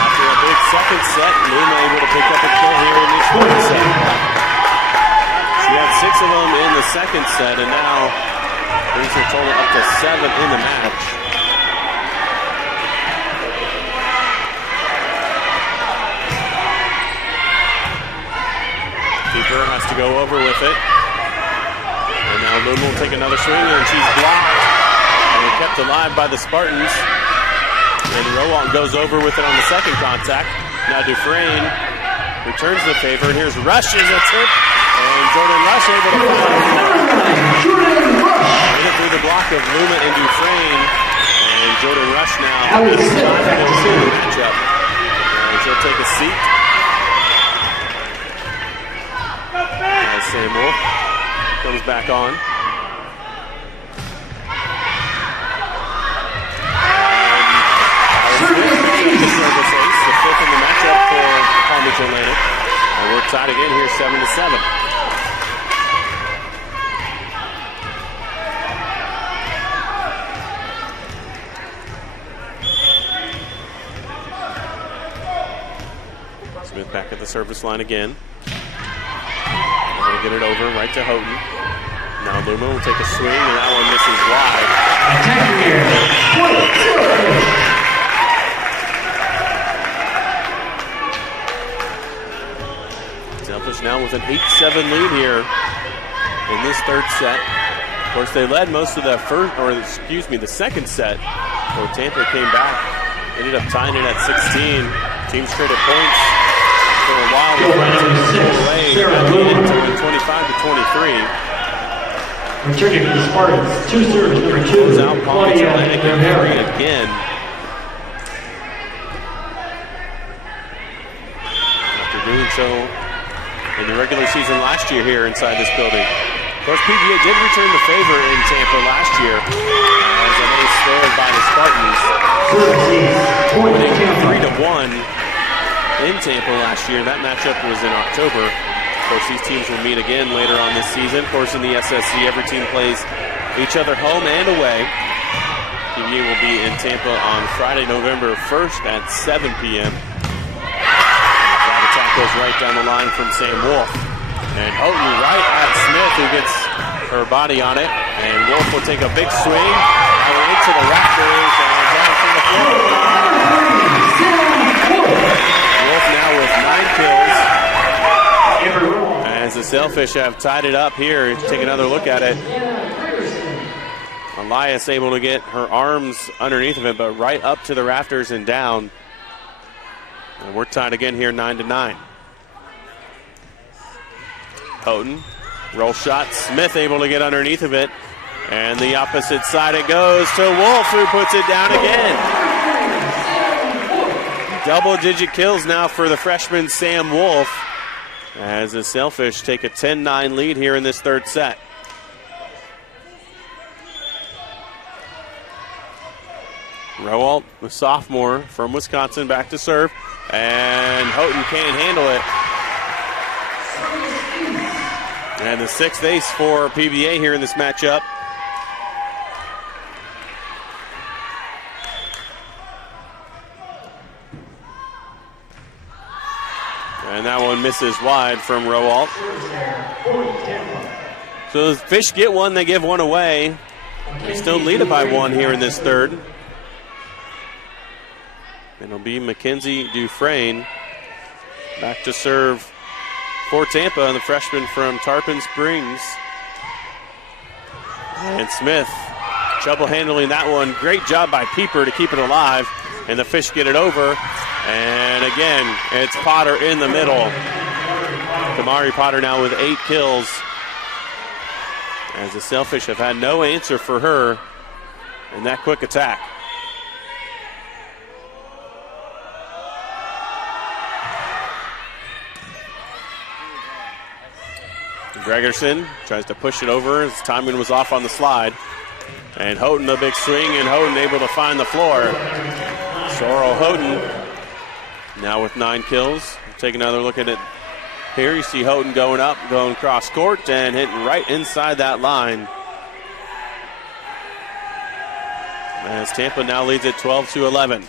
After a big second set, Luma able to pick up a kill here in this fourth set. She had 6 of them in the second set, and now brings her total up to 7 in the match. Keeper has to go over with it. And now Luma will take another swing, and she's blocked. And kept alive by the Spartans. And Rowalt goes over with it on the second contact. Now Dufresne returns the favor, and here's Rush's attempt. And Jordan Rush able to follow. Made it through the block of Luma and Dufresne. And Jordan Rush now is confident in the matchup. And she'll take a seat. As Sam Wolf comes back on. The fifth in the matchup for Palm Beach Atlantic. And we're tied again here, 7-7. Smith back at the service line again. We're going to get it over right to Houghton. Now Luma will take a swing, and that one misses wide. Selfish now with an 8-7 lead here in this third set. Of course, they led most of the the second set, where Tampa came back. Ended up tying it at 16. Teams traded points for a while before away. Leading to 25-23. Returning to the Spartans, 2 serves, number 2. Out Palm Beach Atlantic in 3 again. After doing so in the regular season last year here inside this building. Of course, PBA did return the favor in Tampa last year as an ace scored by the Spartans. Winning 3-1 in Tampa last year. That matchup was in October. Of course, these teams will meet again later on this season. Of course, in the SSC, every team plays each other home and away. PBA will be in Tampa on Friday, November 1st at 7 p.m. That attack goes right down the line from Sam Wolf. And Houghton right at Smith, who gets her body on it. And Wolf will take a big swing. All the way to the rafters and down from the floor. Wolf now with 9 kills. As the Sailfish have tied it up here, take another look at it. Elias able to get her arms underneath of it, but right up to the rafters and down. And we're tied again here, 9-9. Houghton, roll shot. Smith able to get underneath of it. And the opposite side it goes to Wolf, who puts it down again. Double-digit kills now for the freshman Sam Wolf, as the Sailfish take a 10-9 lead here in this third set. Rowalt, the sophomore from Wisconsin, back to serve. And Houghton can't handle it. And the 6th ace for PBA here in this matchup. And that one misses wide from Rowalt. So the Fish get one, they give one away. They still lead it by 1 here in this third. It'll be Mackenzie Dufresne back to serve for Tampa, and the freshman from Tarpon Springs. And Smith, trouble handling that one. Great job by Pieper to keep it alive, and the Fish get it over. And again, it's Potter in the middle. Kamari Potter now with 8 kills, as the Sailfish have had no answer for her in that quick attack. Gregerson tries to push it over. His timing was off on the slide. And Houghton a big swing, and Houghton able to find the floor. Sorrel Houghton now with 9 kills. Take another look at it here. You see Houghton going up, going cross court, and hitting right inside that line. as Tampa now leads at 12-11.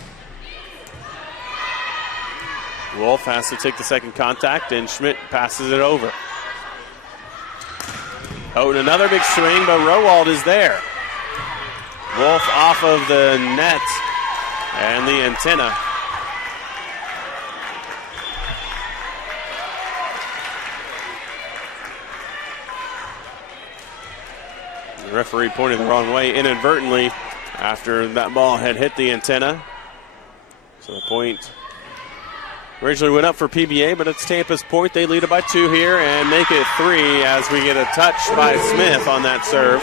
Wolf has to take the second contact, and Schmidt passes it over. Oh, and another big swing, but Rowald is there. Wolf off of the net and the antenna. The referee pointed the wrong way inadvertently after that ball had hit the antenna. So the point originally went up for PBA, but it's Tampa's point. They lead it by 2 here and make it 3 as we get a touch by Smith on that serve.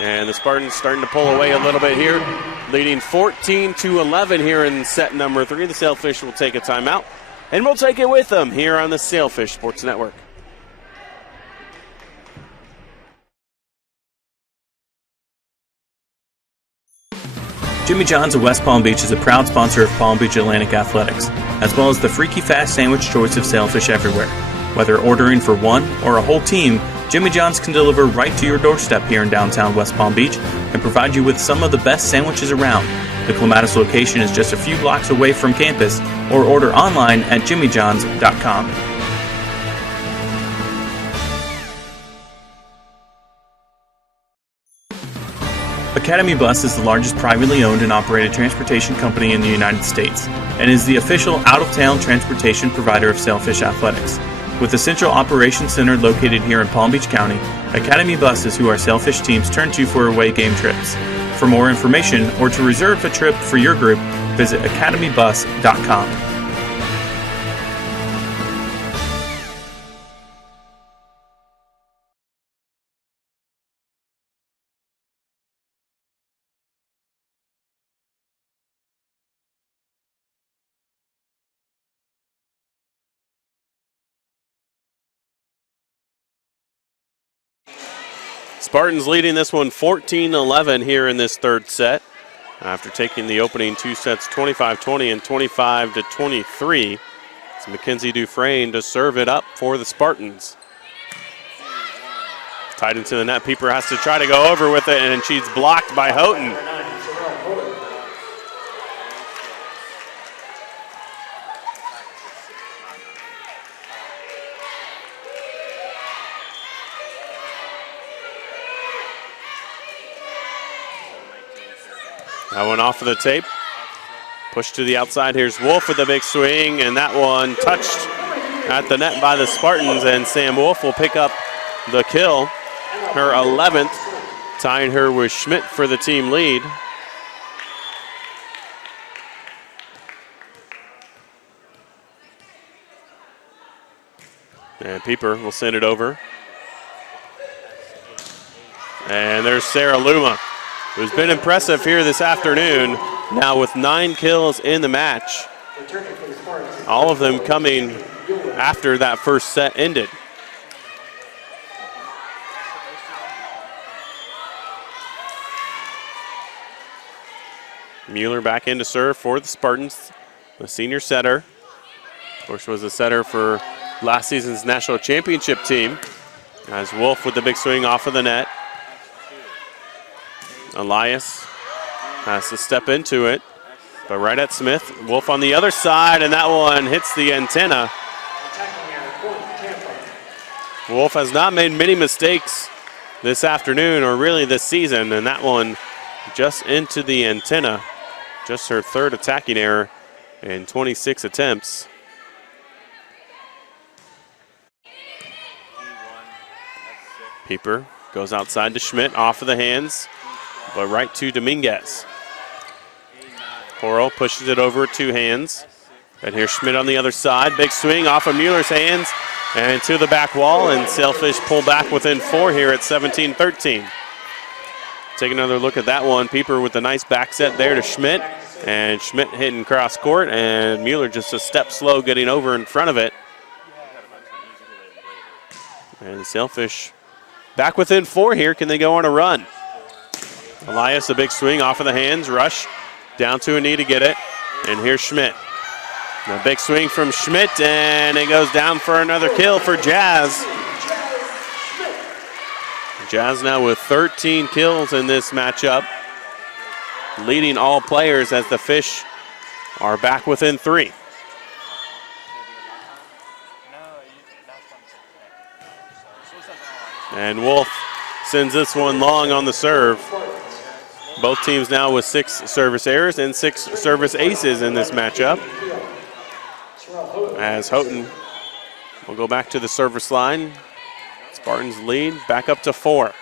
And the Spartans starting to pull away a little bit here, leading 14-11 here in set number 3. The Sailfish will take a timeout, and we'll take it with them here on the Sailfish Sports Network. Jimmy John's of West Palm Beach is a proud sponsor of Palm Beach Atlantic Athletics, as well as the freaky fast sandwich choice of Sailfish everywhere. Whether ordering for one or a whole team, Jimmy John's can deliver right to your doorstep here in downtown West Palm Beach and provide you with some of the best sandwiches around. The Clematis location is just a few blocks away from campus, or order online at jimmyjohns.com. Academy Bus is the largest privately owned and operated transportation company in the United States and is the official out-of-town transportation provider of Sailfish Athletics. With a central operations center located here in Palm Beach County, Academy Bus is who our Sailfish teams turn to for away game trips. For more information or to reserve a trip for your group, visit academybus.com. Spartans leading this one 14-11 here in this third set after taking the opening 2 sets 25-20 and 25-23. It's Mackenzie Dufresne to serve it up for the Spartans. Tied into the net. Pieper has to try to go over with it, and she's blocked by Houghton. That one off of the tape. Pushed to the outside. Here's Wolf with a big swing, and that one touched at the net by the Spartans, and Sam Wolf will pick up the kill, her 11th, tying her with Schmidt for the team lead. And Pieper will send it over. And there's Sarah Luma, who's been impressive here this afternoon, now with 9 kills in the match. All of them coming after that first set ended. Mueller back in to serve for the Spartans, the senior setter. Of course, was a setter for last season's national championship team. As Wolf with the big swing off of the net. Elias has to step into it, but right at Smith. Wolf on the other side, and that one hits the antenna. Wolf has not made many mistakes this afternoon, or really this season, and that one just into the antenna. Just her 3rd attacking error in 26 attempts. Pieper goes outside to Schmidt, off of the hands, but right to Dominguez. Coral pushes it over 2 hands. And here's Schmidt on the other side. Big swing off of Mueller's hands and to the back wall, and Sailfish pull back within 4 here at 17-13. Take another look at that one. Pieper with a nice back set there to Schmidt, and Schmidt hitting cross court, and Mueller just a step slow getting over in front of it. And the Sailfish back within 4 here. Can they go on a run? Elias, a big swing off of the hands. Rush down to a knee to get it. And here's Schmidt. A big swing from Schmidt, and it goes down for another kill for Jazz. Jazz now with 13 kills in this matchup. leading all players as the Fish are back within 3. And Wolf sends this one long on the serve. Both teams now with 6 service errors and 6 service aces in this matchup. As Houghton will go back to the service line. Spartans lead back up to 4.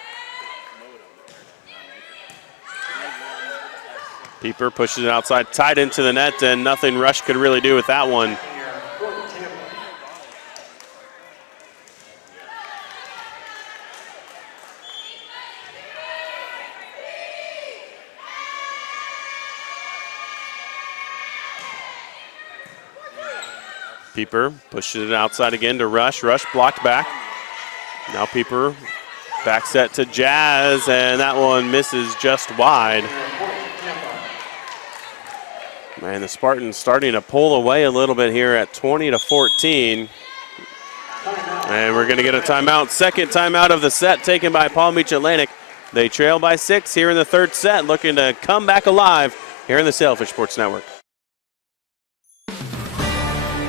Pieper pushes it outside, tied into the net, and nothing Rush could really do with that one. Pieper pushes it outside again to Rush. Rush blocked back. Now Pieper back set to Jazz, and that one misses just wide. Man, the Spartans starting to pull away a little bit here at 20-14. And we're going to get a timeout. Second timeout of the set taken by Palm Beach Atlantic. They trail by 6 here in the third set, looking to come back alive here in the Sailfish Sports Network.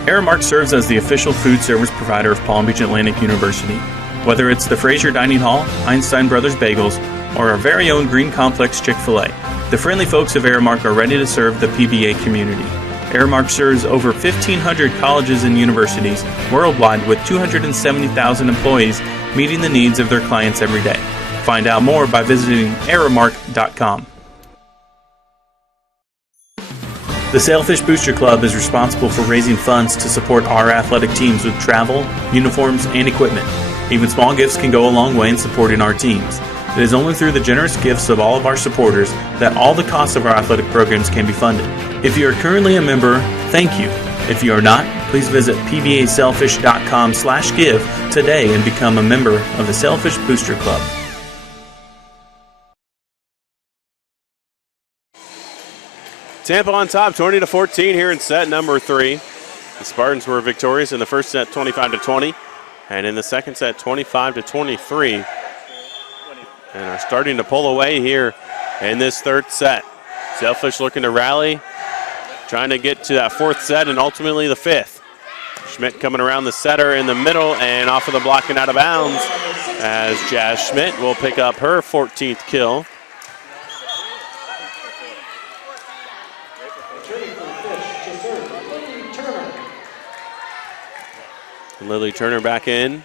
Aramark serves as the official food service provider of Palm Beach Atlantic University. Whether it's the Fraser Dining Hall, Einstein Brothers Bagels, or our very own Green Complex Chick-fil-A, the friendly folks of Aramark are ready to serve the PBA community. Aramark serves over 1,500 colleges and universities worldwide with 270,000 employees meeting the needs of their clients every day. Find out more by visiting aramark.com. The Sailfish Booster Club is responsible for raising funds to support our athletic teams with travel, uniforms, and equipment. Even small gifts can go a long way in supporting our teams. It is only through the generous gifts of all of our supporters that all the costs of our athletic programs can be funded. If you are currently a member, thank you. If you are not, please visit pbasailfish.com/give today and become a member of the Sailfish Booster Club. Tampa on top, 20-14 here in set number 3. The Spartans were victorious in the first set, 25-20, and in the second set, 25-23, and are starting to pull away here in this third set. Sailfish looking to rally, trying to get to that fourth set and ultimately the fifth. Schmidt coming around the setter in the middle and off of the block and out of bounds as Jazz Schmidt will pick up her 14th kill. Lily Turner back in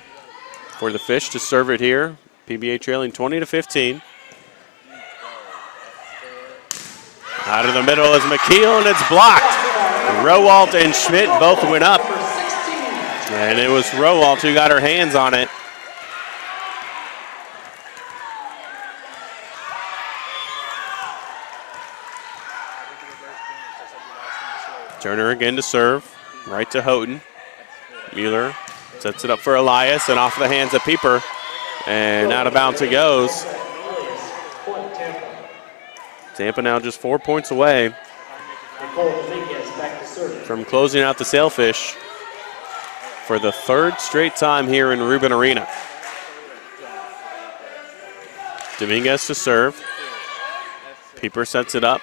for the Fish to serve it here. PBA trailing 20-15. Out of the middle is McKeel, and it's blocked. Rowalt and Schmidt both went up. And it was Rowalt who got her hands on it. Turner again to serve. Right to Houghton. Mueller sets it up for Elias and off the hands of Pieper. And out of bounds it goes. Tampa now just 4 points away from closing out the Sailfish for the third straight time here in Rubin Arena. Dominguez to serve. Pieper sets it up.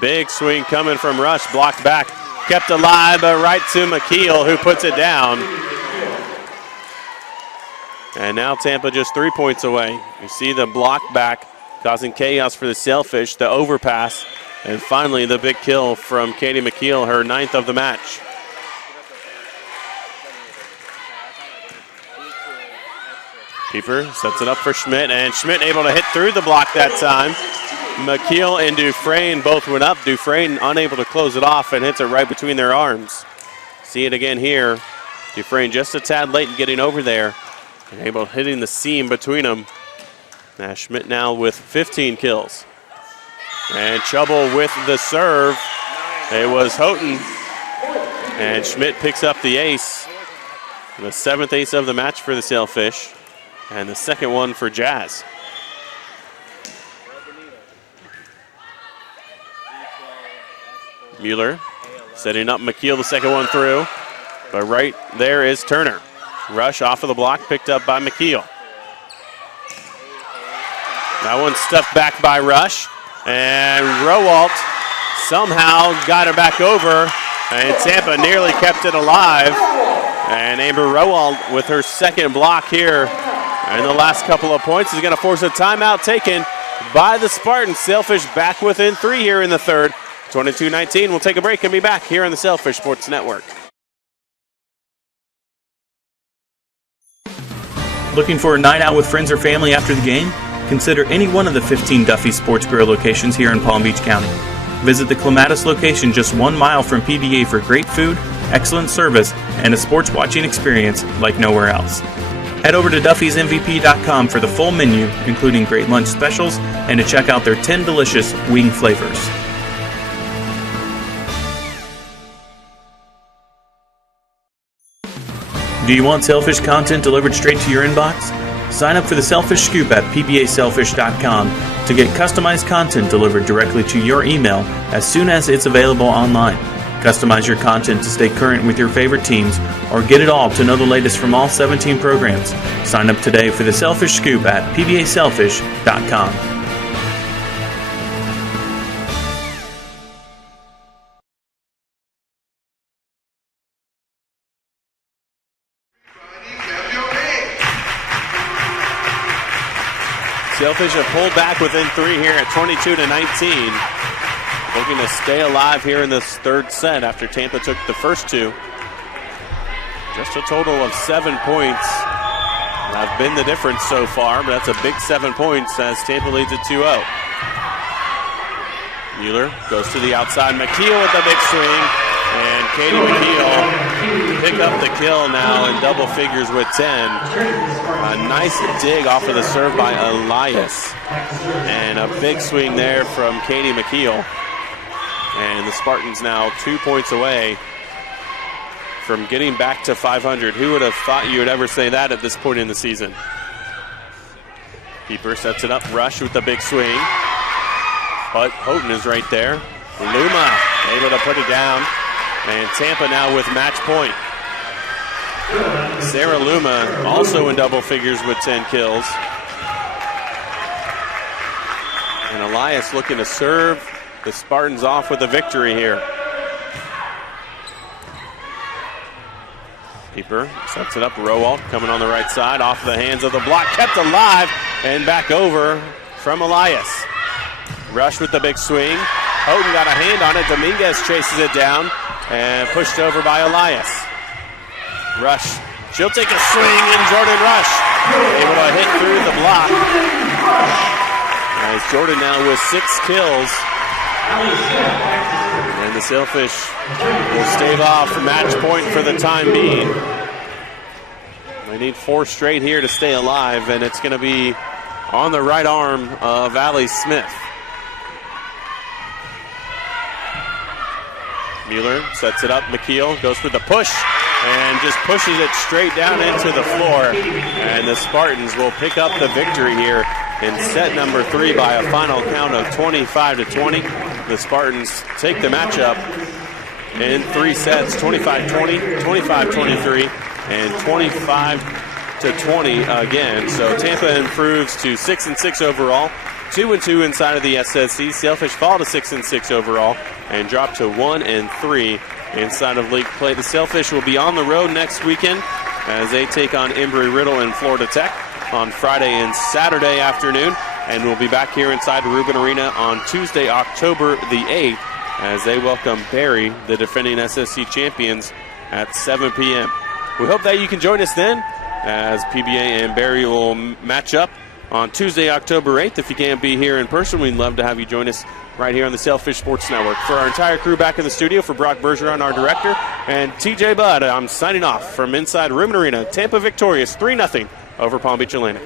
Big swing coming from Rush, blocked back. Kept alive, but right to McKeel, who puts it down. And now Tampa just 3 points away. You see the block back causing chaos for the Sailfish, the overpass, and finally the big kill from Katie McKeel, her 9th of the match. Pieper sets it up for Schmidt, and Schmidt able to hit through the block that time. McKeel and Dufresne both went up. Dufresne unable to close it off and hits it right between their arms. See it again here. Dufresne just a tad late in getting over there and able hitting the seam between them. Now Schmidt now with 15 kills. And Trouble with the serve. It was Houghton. And Schmidt picks up the ace. The 7th ace of the match for the Sailfish. And the second one for Jazz. Mueller setting up McKeel, the second one through. But right there is Turner. Rush off of the block, picked up by McKeel. That one stuffed back by Rush. And Rowalt somehow got it back over, and Tampa nearly kept it alive. And Amber Rowalt with her second block here in the last couple of points is going to force a timeout taken by the Spartans. Sailfish back within 3 here in the third. 22-19. We'll take a break and be back here on the Sailfish Sports Network. Looking for a night out with friends or family after the game? Consider any one of the 15 Duffy Sports Grill locations here in Palm Beach County. Visit the Clematis location just 1 mile from PBA for great food, excellent service, and a sports watching experience like nowhere else. Head over to duffysmvp.com for the full menu, including great lunch specials, and to check out their 10 delicious wing flavors. Do you want Sailfish content delivered straight to your inbox? Sign up for the Sailfish Scoop at pbasailfish.com to get customized content delivered directly to your email as soon as it's available online. Customize your content to stay current with your favorite teams, or get it all to know the latest from all 17 programs. Sign up today for the Sailfish Scoop at pbasailfish.com. Sailfish have pulled back within 3 here at 22-19. Looking to stay alive here in this third set after Tampa took the first 2. Just a total of 7 points have been the difference so far, but that's a big 7 points as Tampa leads at 2-0. Mueller goes to the outside. McKeel with the big swing, and Katie McKeel pick up the kill now in double figures with 10. A nice dig off of the serve by Elias, and a big swing there from Katie McKeel. And the Spartans now 2 points away from getting back to 500. Who would have thought you would ever say that at this point in the season? Keeper sets it up. Rush with the big swing. But Houghton is right there. Luma able to put it down. And Tampa now with match point. Sarah Luma also in double figures with 10 kills. And Elias looking to serve the Spartans off with a victory here. Keeper sets it up. Rowalt coming on the right side, off the hands of the block, kept alive, and back over from Elias. Rush with the big swing. Houghton got a hand on it. Dominguez chases it down and pushed over by Elias. Rush. She'll take a swing, and Jordan Rush able to hit through the block. As Jordan now with 6 kills. And the Sailfish will stave off match point for the time being. They need 4 straight here to stay alive, and it's going to be on the right arm of Allie Smith. Mueller sets it up. McKeel goes for the push and just pushes it straight down into the floor. And the Spartans will pick up the victory here in set number 3 by a final count of 25-20. The Spartans take the matchup in 3 sets, 25-20, 25-23, and 25-20 again. So Tampa improves to 6-6 overall, 2-2 inside of the SSC. Sailfish fall to 6-6 overall and drop to 1-3 inside of league play. The Sailfish will be on the road next weekend as they take on Embry-Riddle and Florida Tech on Friday and Saturday afternoon, and we'll be back here inside Rubin Arena on Tuesday, October the 8th, as they welcome Barry, the defending SSC champions, at 7 p.m. We hope that you can join us then, as PBA and Barry will match up on Tuesday, October 8th. If you can't be here in person, we'd love to have you join us right here on the Sailfish Sports Network. For our entire crew back in the studio, for Brock Bergeron, our director, and TJ Budd, I'm signing off from inside Rubin Arena. Tampa victorious 3-0 over Palm Beach Atlantic.